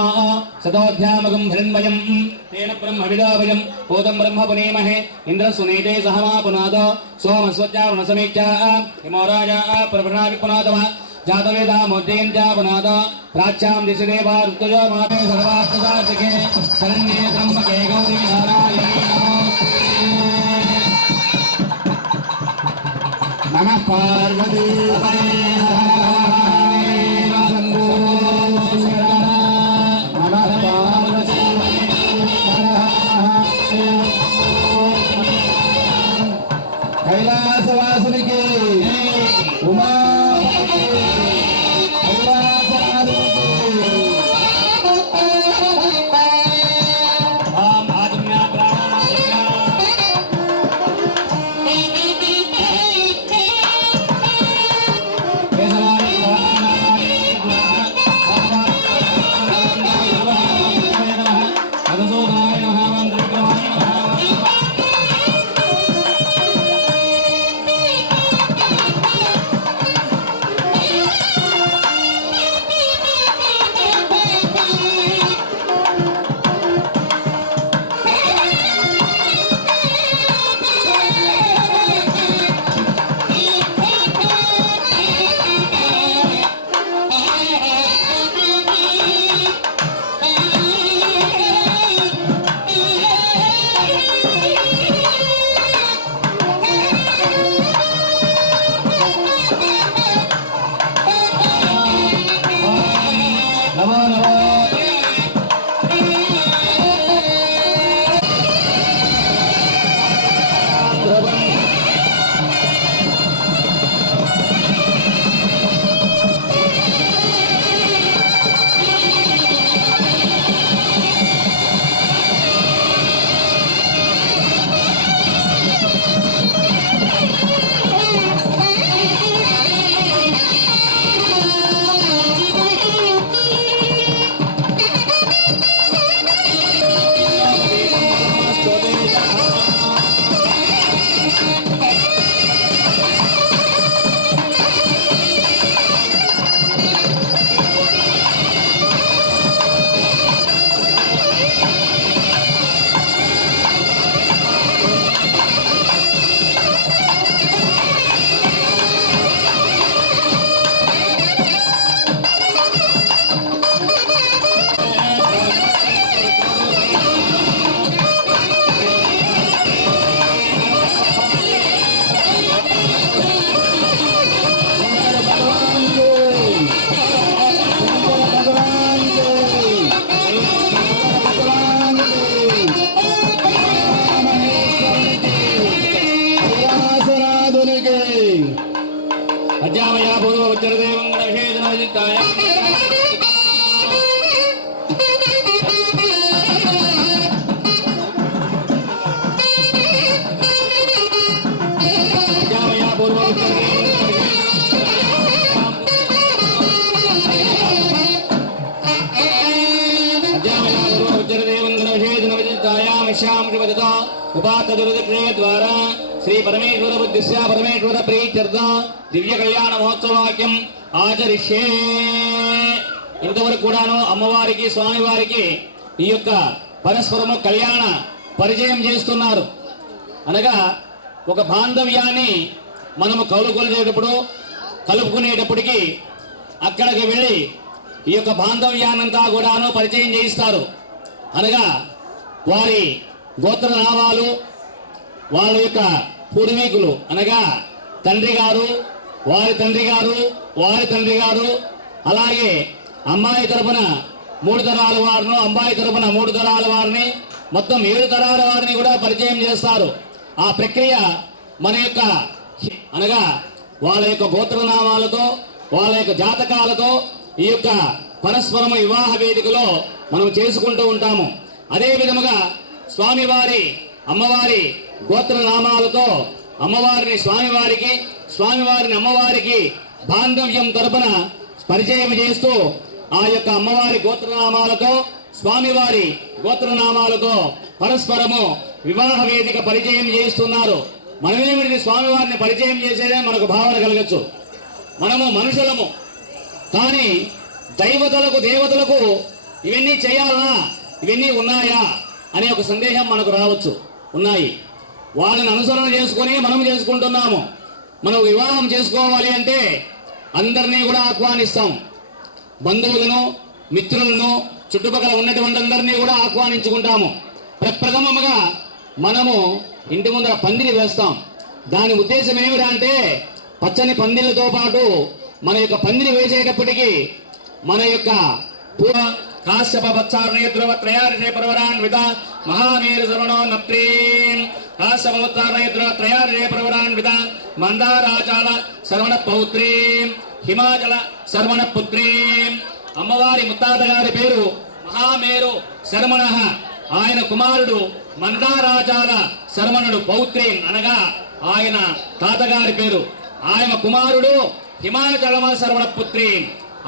शतोऽध्यामगं हृन्मयं तेन ब्रह्मविदावयं भूतं ब्रह्म पुनीमहे इन्द्रसुनीते सहमा पुनाद सोमस्वत्यावृणसमीक्षा हिमो राजा प्रभृणापि पुनादः जातवेदा मोद्यञ्च पुनाद प्राच्यां दिशि देवा ऋतुजो माते सर्वार्थसाधिके शरण्ये त्र्यम्बके गौरी नारायणी नमः पार्वती कैलासवासुनिके उमा ఉపాతదుర్దక్షిణే ద్వారా శ్రీ పరమేశ్వర బుద్ధిస్య పరమేశ్వర ప్రీత్యర్థ దివ్య కళ్యాణ మహోత్సవాక్యం ఆచరిష్యే. ఇంతవరకు కూడాను అమ్మవారికి స్వామివారికి ఈ యొక్క పరస్పరము కళ్యాణ పరిచయం చేస్తున్నారు. అనగా ఒక బాంధవ్యాన్ని మనము కలుపుకునేటప్పటికి అక్కడికి వెళ్ళి ఈ యొక్క బాంధవ్యాన్నంతా కూడాను పరిచయం చేయిస్తారు. అనగా వారి గోత్రనామాలు, వాళ్ళ యొక్క పూర్వీకులు అనగా తండ్రి గారు, వారి తండ్రి గారు, వారి తండ్రి గారు, అలాగే అమ్మాయి తరపున 3 తరాల వారిను, అమ్మాయి తరపున 3 తరాల వారిని, మొత్తం 7 తరాల వారిని కూడా పరిచయం చేస్తారు. ఆ ప్రక్రియ మన యొక్క అనగా వాళ్ళ యొక్క గోత్రనామాలతో, వాళ్ళ యొక్క జాతకాలతో ఈ యొక్క పరస్పరమ వివాహ వేదికలో మనం చేసుకుంటూ ఉంటాము. అదే విధముగా స్వామివారి అమ్మవారి గోత్రనామాలతో అమ్మవారిని స్వామివారికి, స్వామివారిని అమ్మవారికి బాంధవ్యం తరపున పరిచయం చేస్తూ ఆ యొక్క అమ్మవారి గోత్రనామాలతో స్వామివారి గోత్రనామాలతో పరస్పరము వివాహ వేదిక పరిచయం చేస్తున్నారు. మనమేమిటి స్వామివారిని పరిచయం చేసేదే మనకు భావన కలగచ్చు. మనము మనుషులము, కానీ దేవతలకు ఇవన్నీ చేయాలనా, ఇవన్నీ ఉన్నాయా అనే ఒక సందేహం మనకు రావచ్చు. ఉన్నాయి, వాళ్ళని అనుసరణ చేసుకొని మనం చేసుకుంటున్నాము. మనం వివాహం చేసుకోవాలి అంటే అందరినీ కూడా ఆహ్వానిస్తాం. బంధువులను, మిత్రులను, చుట్టుపక్కల ఉన్నటువంటి అందరినీ కూడా ఆహ్వానించుకుంటాము. ప్రప్రథమముగా మనము ఇంటి ముందర పందిరి వేస్తాం. దాని ఉద్దేశం ఏమిరా అంటే పచ్చని పందిళ్ళతో పాటు మన యొక్క పందిరి వేసేటప్పటికీ మన యొక్క కాశ్యప వత్సారణయుద్రవ త్రయారిషే పర్వరాన్విత మహామేరు శరవణో నప్త్రీం కాశ్యప వత్సారణయుద్రవ త్రయారిషే పర్వరాన్విత మందారాచాల శరవణ పౌత్రీం హిమాచల శరవణ పుత్రీం. అమ్మవారి ముత్తాత గారి పేరు మహామేరు శరవణ. ఆయన కుమారుడు మందారాచాల శరవణుడు పౌత్రీం అనగా ఆయన తాతగారి పేరు. ఆయన కుమారుడు హిమాచల శరవణ పుత్రీం.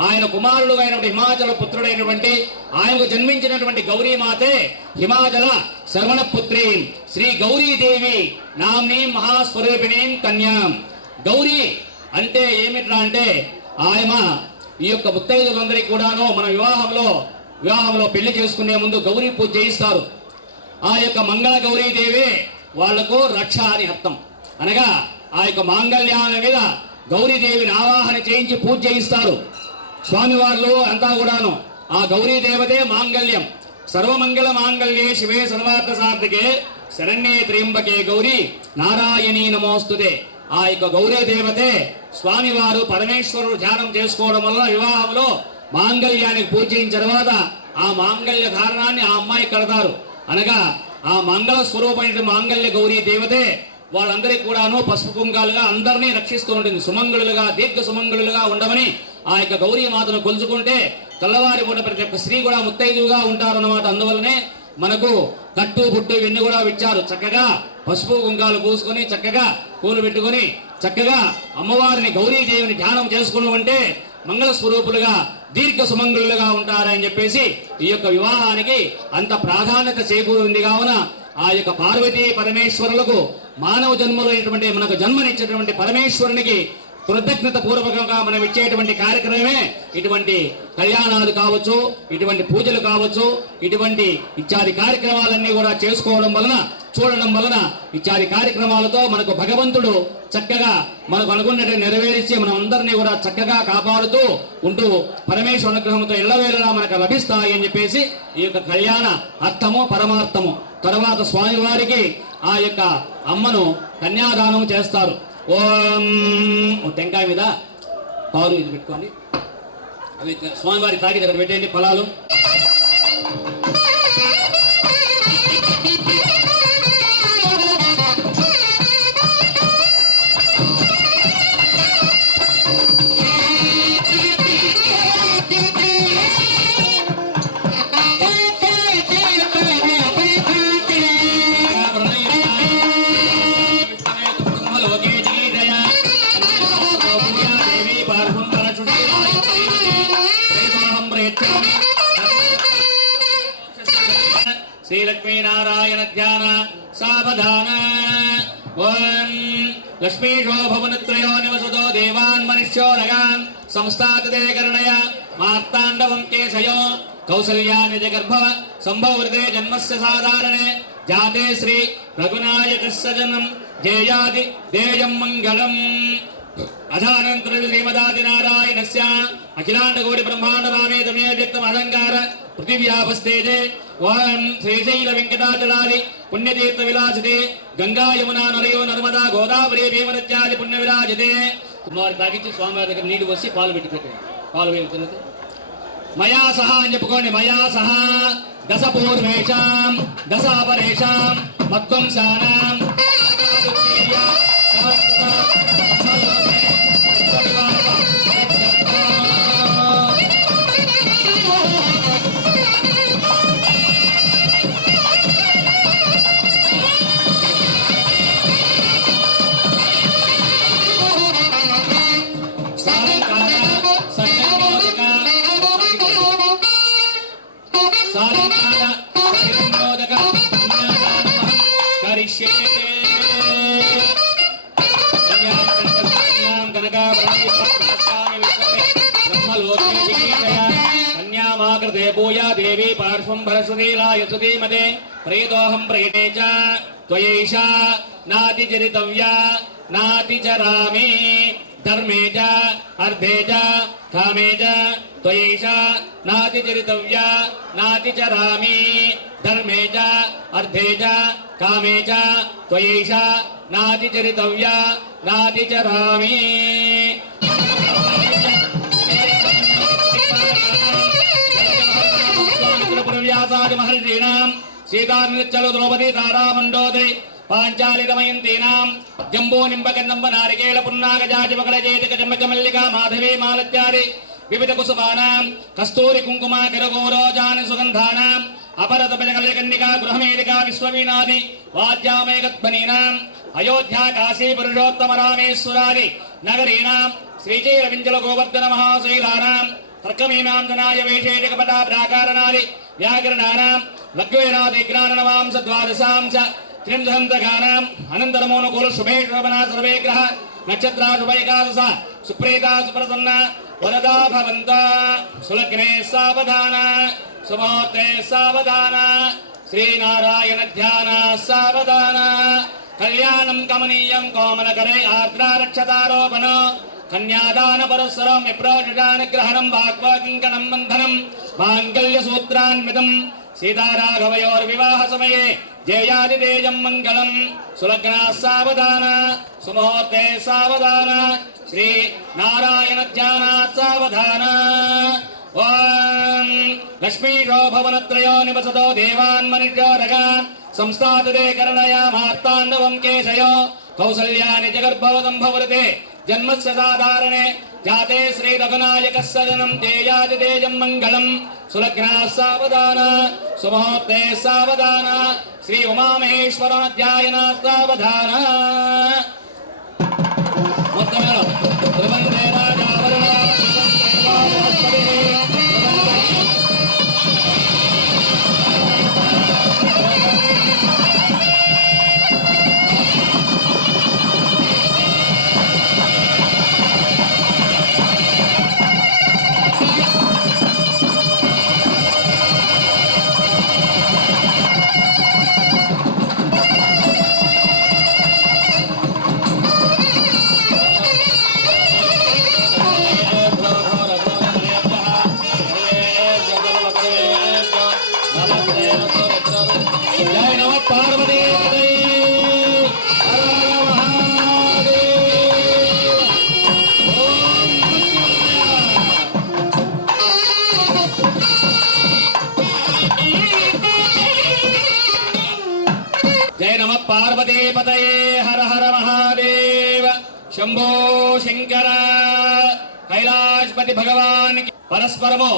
ఆయన కుమారుడు అయినటువంటి హిమాచల పుత్రుడైనటువంటి ఆయనకు జన్మించినటువంటి గౌరీమాతే హిమాచల శరవణ పుత్రీం శ్రీ గౌరీదేవి నామ్ని మహాస్వరూపిణీం కన్యాం. గౌరీ అంటే ఏమిట్రా అంటే ఆయన ఈ యొక్క ముత్తైదులందరికీ కూడాను మన వివాహంలో పెళ్లి చేసుకునే ముందు గౌరీ పూజ చేయిస్తారు. ఆ యొక్క మంగళ గౌరీదేవి వాళ్లకు రక్ష అని అర్థం. అనగా ఆ యొక్క మాంగళ్యాల మీద గౌరీదేవిని ఆవాహన చేయించి పూజ చేయిస్తారు స్వామివార్లు అంతా కూడాను. ఆ గౌరీదేవతే మాంగళ్యం. సర్వమంగళ మాంగళ్యే శివే సర్వార్థ సార్థకే శరణ్యే త్ర్యంబకే గౌరీ నారాయణీ నమోస్తుతే. ఆ యొక్క గౌరీ దేవతే స్వామివారు పరమేశ్వరుడు ధ్యానం చేసుకోవడం వల్ల వివాహంలో మాంగళ్యానికి పూజ చేసిన తర్వాత ఆ మాంగళ్య ధారణాన్ని ఆ అమ్మాయి కడతారు. అనగా ఆ మంగళ స్వరూపమైన మాంగళ్య గౌరీ దేవతే వాళ్ళందరికీ కూడాను పసుపు కుంకాలుగా అందరినీ రక్షిస్తూ ఉంటుంది. సుమంగళులుగా, దీర్ఘ సుమంగళులుగా ఉండమని ఆ యొక్క గౌరీ మాతను కొలుచుకుంటే తెల్లవారి పూట ప్రతి ఒక్క స్త్రీ కూడా ముత్తైదుగా ఉంటారన్నమాట. అందువల్లనే మనకు కట్టు బుట్టు ఇవన్నీ కూడా ఇచ్చారు. చక్కగా పసుపు కుంకాలు పూసుకొని, చక్కగా పూలు పెట్టుకొని, చక్కగా అమ్మవారిని గౌరీదేవిని ధ్యానం చేసుకుని ఉంటే మంగళ స్వరూపులుగా, దీర్ఘ సుమంగళులుగా ఉంటారని చెప్పేసి ఈ యొక్క వివాహానికి అంత ప్రాధాన్యత చేకూరింది. కావున ఆ యొక్క పార్వతీ పరమేశ్వరులకు మానవ జన్మలైనటువంటి మనకు జన్మనిచ్చేటువంటి పరమేశ్వరునికి కృతజ్ఞత పూర్వకంగా మనం ఇచ్చేటువంటి కార్యక్రమమే ఇటువంటి కళ్యాణాలు కావచ్చు, ఇటువంటి పూజలు కావచ్చు, ఇటువంటి ఇత్యాది కార్యక్రమాలన్నీ కూడా చేసుకోవడం వలన, చూడడం వలన ఇత్యాది కార్యక్రమాలతో మనకు భగవంతుడు చక్కగా మనకు అనుకున్నట్టు నెరవేర్చి మనం అందరినీ కూడా చక్కగా కాపాడుతూ ఉంటూ పరమేశ్వర అనుగ్రహంతో ఎల్లవేళలా మనకు లభిస్తాయి అని చెప్పేసి ఈ యొక్క కళ్యాణ అర్థము పరమార్థము. తర్వాత స్వామివారికి ఆ యొక్క అమ్మను కన్యాదానం చేస్తారు. ఓం టెంకాయ మీద పాలు ఇది పెట్టుకోండి, అవి స్వామివారి తాకి దగ్గర పెట్టేయండి ఫలాలు. శ్రీ లక్ష్మీనారాయణ ధ్యాన సావధాన ఓం లక్ష్మీశో భవనత్రయో నివసతో దేవాన్ మనుష్యో రగాన్ సంస్థాతదే కర్ణయ మార్తాండవం కేశయో కౌసల్యా నిజగర్భవ సంభవృతే జన్మస్య సాధారణే జాతే శ్రీ రఘునాయకస్య జనం జయాది దేయం మంగళం అధానంతరం శ్రీమదాదినారాయణస్య అఖిలాండకోటి బ్రహ్మాండ రామేతమే వ్యక్తం అలంకార పృథివ్యాపస్తేజే ఓం శ్రీశైల వెంకటాచలాది పుణ్యతీర్థ విలాసితే గంగా యమునా నరయో నర్మదా గోదావరి భీమనత్యాది పుణ్య విరాజితే కుమారి తాగించి స్వామివారి దగ్గర నీళ్ళు వచ్చి పాలు పెట్టి పెట్టండి పాలు వేస్తున్నది మయా సహా అని చెప్పుకోండి మయా సహా దశ పూర్వేషాం దశాపరేషాం మధ్వంసానాం కన్యామాకృతే పూజా దేవీ పార్శ్వం భరస్వతీలాయసుతే మదే ప్రేతోహం ప్రేతే చ త్వయైషా నాతి చరితవ్యా నాతి చరామి ధర్మే చ అర్థే చ కామే చ త్వయైషా నాతి చరితవ్యా నాతి చరామి ధర్మే చ అర్థే చ కామే చ త్వయైషా నాతి చరితవ్యా నాతి చరామి వ్యాసాది మహర్షీణాం సీతార్నిచ్చలు ద్రౌపది తారామండోదరి పాంచాలి దమయంతీనాం జంబో నింబకన్నంబ నారికేళ పున్నాగ జాజిమకళ చేతిక జమ్మక మల్లిక మాధవీ మాలత్యాది వివిధ కుసుమానాం కస్తూరి కుంకుమ కిరగోరోజాని సుగంధానాం అపరతపజకల్యకన్నికా గృహమేలికా విశ్వవీనాది వాద్యామేకధ్వనీనాం అయోధ్యా కాశీ పురుషోత్తమ రామేశ్వరాది నగరీణాం శ్రీశైల వింజల గోవర్ధన మహాశైలానాం తర్కమీమాంసనాయ వేషేటిక పటా ప్రాకారణాది వ్యాకరణానాం లగ్వేనాది జ్ఞాననవాంస ద్వాదశాంశ త్రింశంతగానాం అనంతరమోనుకూల శుభే శోభనా సర్వే గ్రహ నక్షత్రా శుభైకాదశ సుప్రీతా సుప్రసన్న వరదా భవంత సులగ్నే సావధాన సుమూర్తే సావధాన శ్రీనారాయణ ధ్యాన సావధాన కళ్యాణం కమనీయం కోమలకరై ఆర్ద్రారక్షతారోపణ కన్యాదాన పరస్పరం విప్రోజానగ్రహణం వాగ్వాకింకణం బంధనం మాంగళ్య సూత్రాన్వితం సీతారాఘవయోర్వివాహ సమయే జయాదిదేయం మంగళం సులగ్నా సావధాన సుముహూర్తే సావధాన శ్రీ నారాయణ ధ్యాన సావధాన ఓం లక్ష్మీశో భవనత్రయో నివసతో దేవాన్ మనుష్యో రగాన్ సంస్థాతదే కర్ణయా మార్తాండవం కేశయో కౌసల్యా నిజగర్భవ సంభవృతే జన్మస్య సాధారణే జాతే శ్రీ రఘునాయకస్య జనం జయాదిదేయం మంగళం సులగ్నా సావధాన సుముహూర్తే సావధాన శ్రీ ఉమామహేశ్వరాధ్యాయన సావధాన త్రివందే రాజావరణ పార్వతీ జయ నమ పార్వతీపతయే హర హర మహాదేవ శంభో శంకర కైలాష్పతి భగవానికి పరస్పరము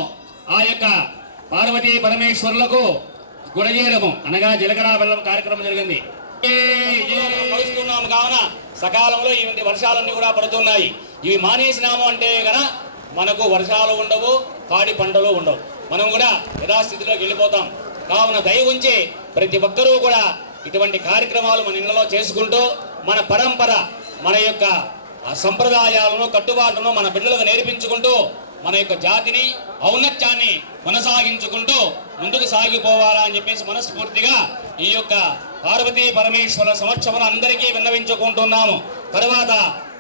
ఆ యొక్క పార్వతీ పరమేశ్వరులకు గుడజేరము అనగా జీలకర్ర బెల్లం కార్యక్రమం జరిగింది. కలుస్తున్నాము కావున సకాలంలో ఈ వర్షాలన్నీ కూడా పడుతున్నాయి. ఇవి మానేసినాము అంటే గన మనకు వర్షాలు ఉండవు, పాడి పంటలు ఉండవు, మనం కూడా యథాస్థితిలోకి వెళ్ళిపోతాం. కావున దయ ఉంచి ప్రతి ఒక్కరూ కూడా ఇటువంటి కార్యక్రమాలు మన ఇళ్లలో చేసుకుంటూ మన పరంపర, మన యొక్క సంప్రదాయాలను, కట్టుబాట్లను మన బిడ్డలకు నేర్పించుకుంటూ మన యొక్క జాతిని, ఔన్నత్యాన్ని కొనసాగించుకుంటూ ముందుకు సాగిపోవాలా అని చెప్పేసి మనస్ఫూర్తిగా ఈ యొక్క పార్వతీ పరమేశ్వర సమక్షమును అందరికీ విన్నవించుకుంటున్నాము. తర్వాత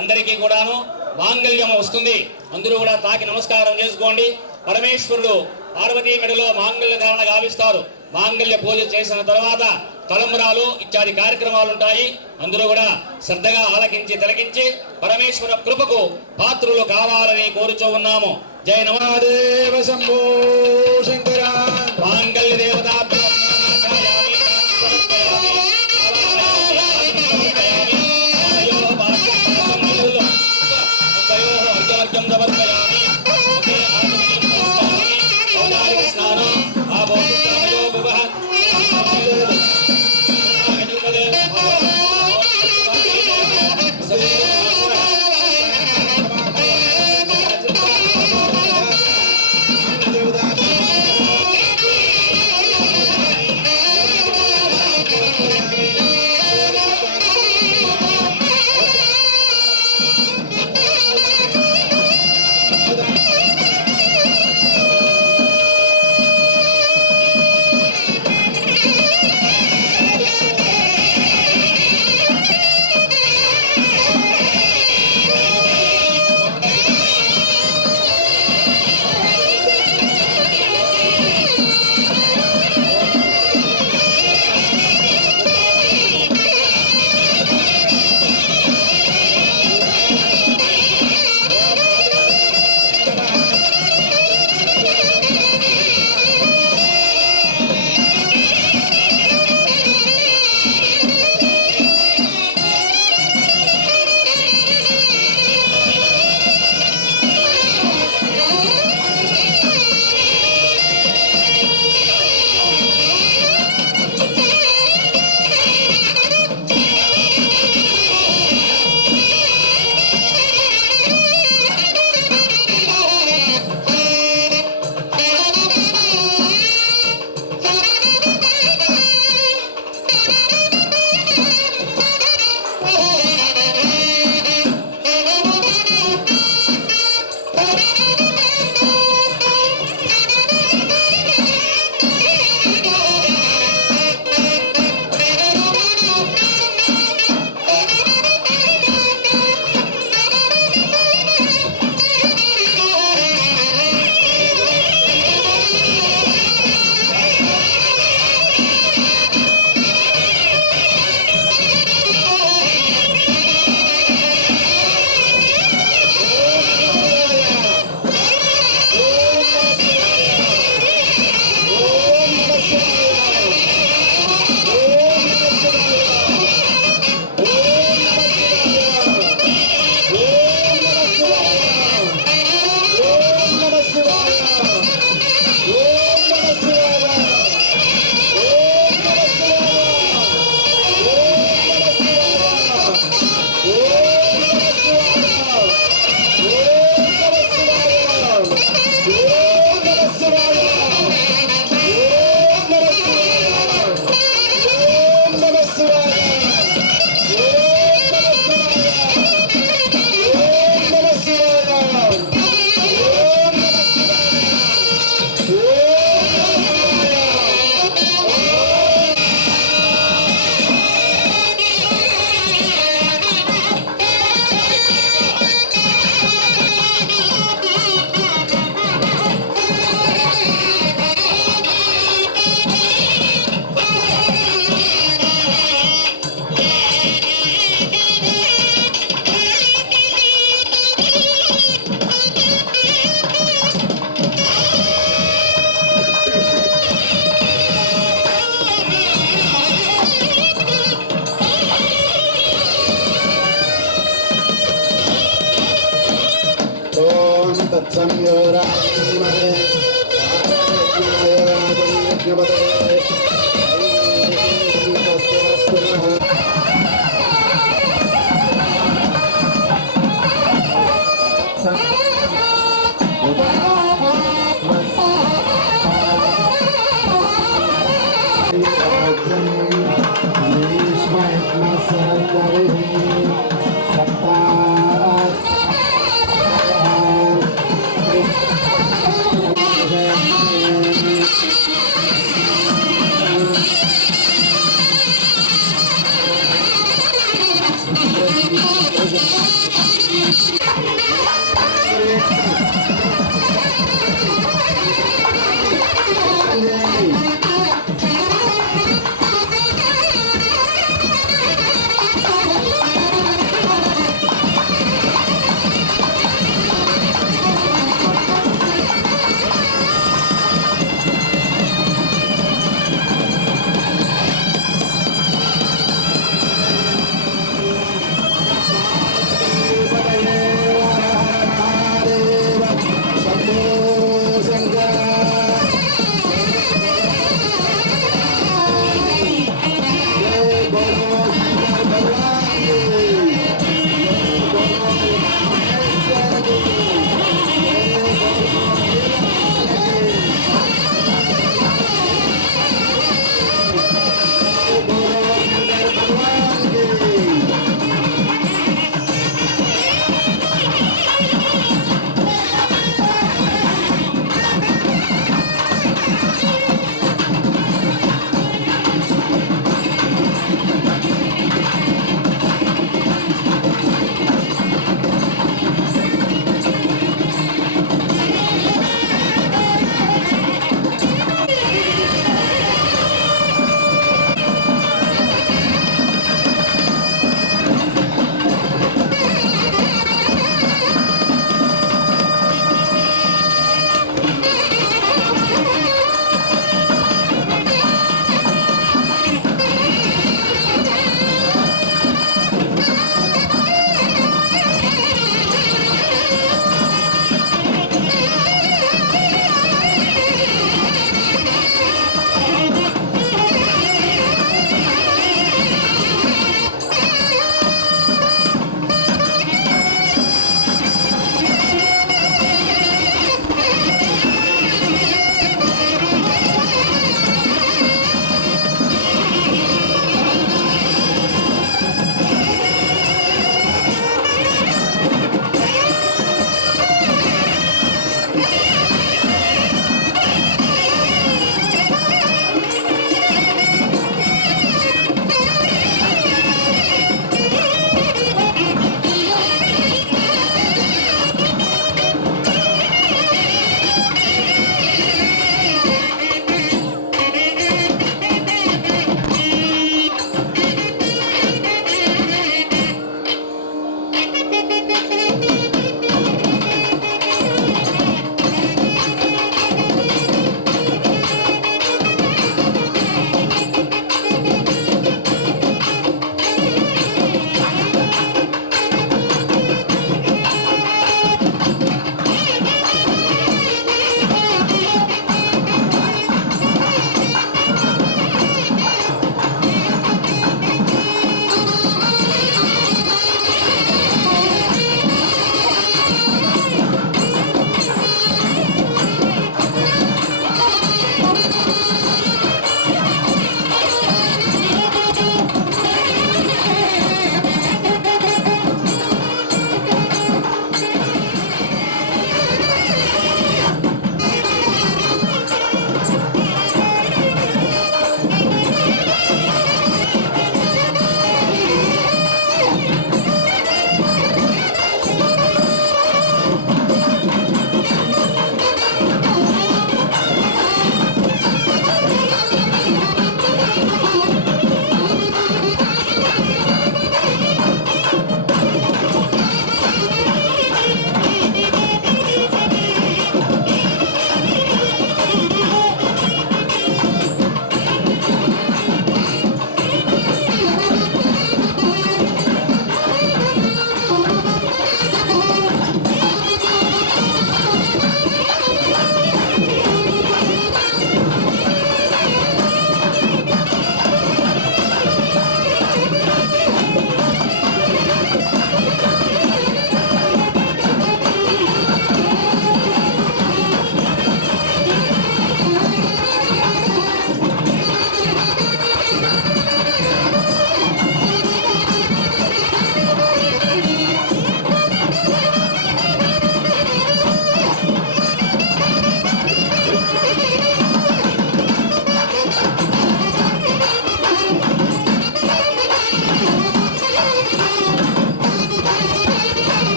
అందరికీ కూడాను మాంగళ్యం వస్తుంది. అందరూ కూడా తాకి నమస్కారం చేసుకోండి. పరమేశ్వరుడు పార్వతీ మెడలో మాంగళ్య ధారణ గావిస్తారు. మాంగళ్య పూజ చేసిన తర్వాత తలంబరాలు ఇత్యాది కార్యక్రమాలు ఉంటాయి. అందరూ కూడా శ్రద్ధగా ఆలకించి తిలకించి పరమేశ్వర కృపకు పాత్రులు కావాలని కోరుచూ ఉన్నాము. జయ నమదేవ శంభో శంకర. మాంగళ్య దేవతాభ్యో పతయే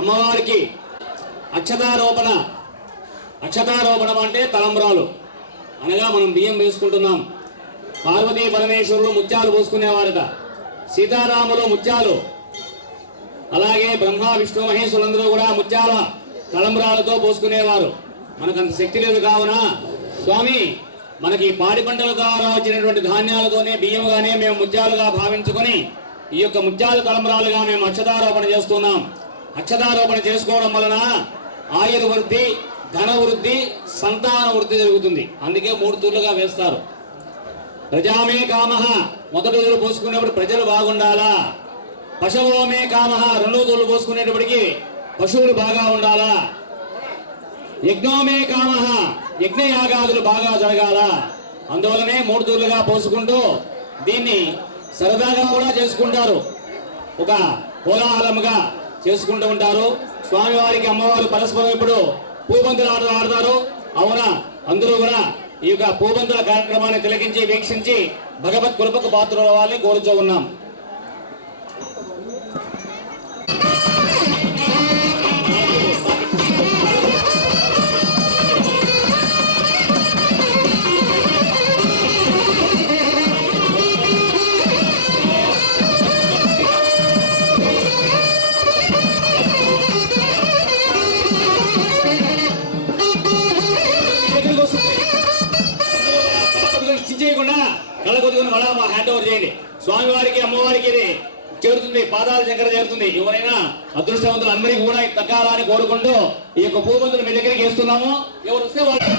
అమ్మవారికి అక్షతారోపణ అంటే తలంబ్రాలు అనగా మనం బియ్యం వేసుకుంటున్నాం. పార్వతీ పరమేశ్వరులు ముత్యాలు పోసుకునేవారట, సీతారాములు ముత్యాలు, అలాగే బ్రహ్మ విష్ణు మహేశ్వరులందరూ కూడా ముత్యాల తలంబ్రాలతో పోసుకునేవారు. మనకంత శక్తి లేదు కావున స్వామి మనకి పాడి పంటల ద్వారా వచ్చినటువంటి ధాన్యాలతోనే బియ్యంగానే మేము ముత్యాలుగా భావించుకొని ఈ యొక్క ముత్యాల తలంబ్రాలుగా మేము అక్షతారోపణ చేస్తున్నాం. అక్షతారోపణ చేసుకోవడం వలన ఆయుర్వృద్ధి, ధన వృద్ధి, సంతాన వృద్ధి జరుగుతుంది. అందుకే 3 తూర్లుగా వేస్తారు. ప్రజామే కామః మొదటి తూర్లు పోసుకునేప్పుడు ప్రజలు బాగుండాలా. పశువోమే కామః రెండో తూర్లు పోసుకునేటప్పటికి పశువులు బాగా ఉండాలా. యజ్ఞోమే కామః యజ్ఞయాగాదులు బాగా జరగాల. అందువలనే 3 తూర్లుగా పోసుకుంటూ దీన్ని సరదాగా కూడా చేసుకుంటారు, ఒక కోలాహలంగా చేసుకుంటూ ఉంటారు. స్వామివారికి అమ్మవారు పరస్పరం ఇప్పుడు పూబంతులు ఆడతారు. అవునా, అందరూ కూడా ఈ యొక్క పూబంతుల కార్యక్రమాన్ని తిలకించి వీక్షించి భగవత్ కృపకు పాత్రుల వాళ్ళని కోరుతూ ఉన్నాం. కళ్ళ కొద్దుకుని మళ్ళా మా హ్యాండ్ ఓవర్ చేయండి. స్వామివారికి అమ్మవారికి ఇది చేరుతుంది, పాదాల దగ్గర చేరుతుంది. ఎవరైనా అదృష్టవంతులు అందరికీ కూడా తగ్గాలని కోరుకుంటూ ఈ యొక్క పూబంతులు మీ దగ్గరికి వేస్తున్నాము. ఎవరు వస్తే వాళ్ళు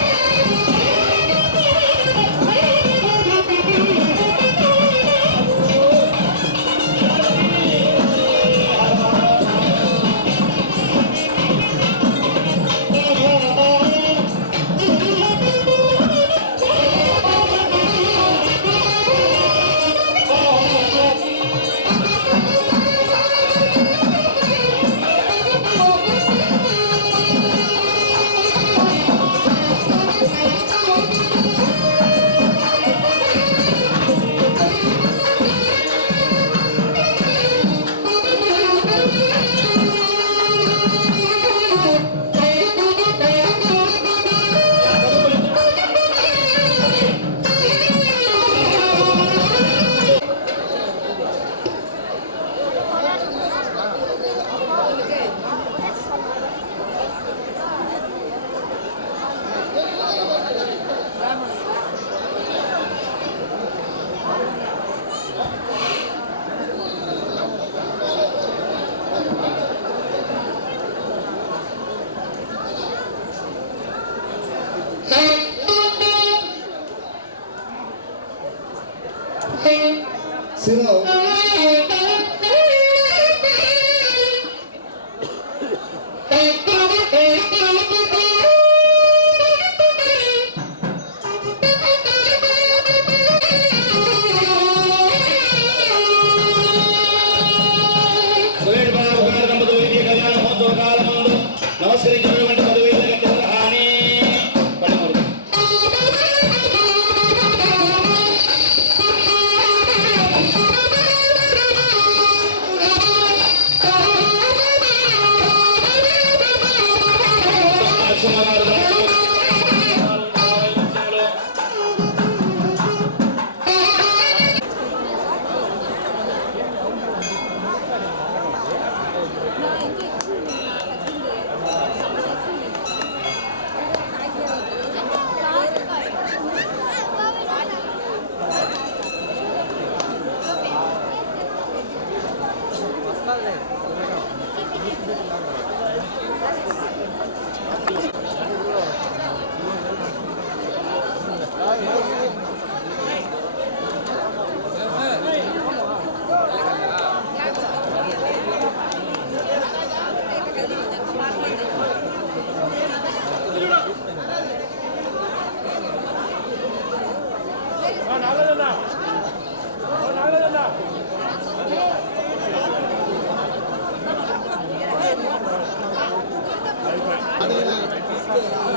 నమస్కరించినటువంటి 10,000 గంటల హాని పడమరు. Gracias.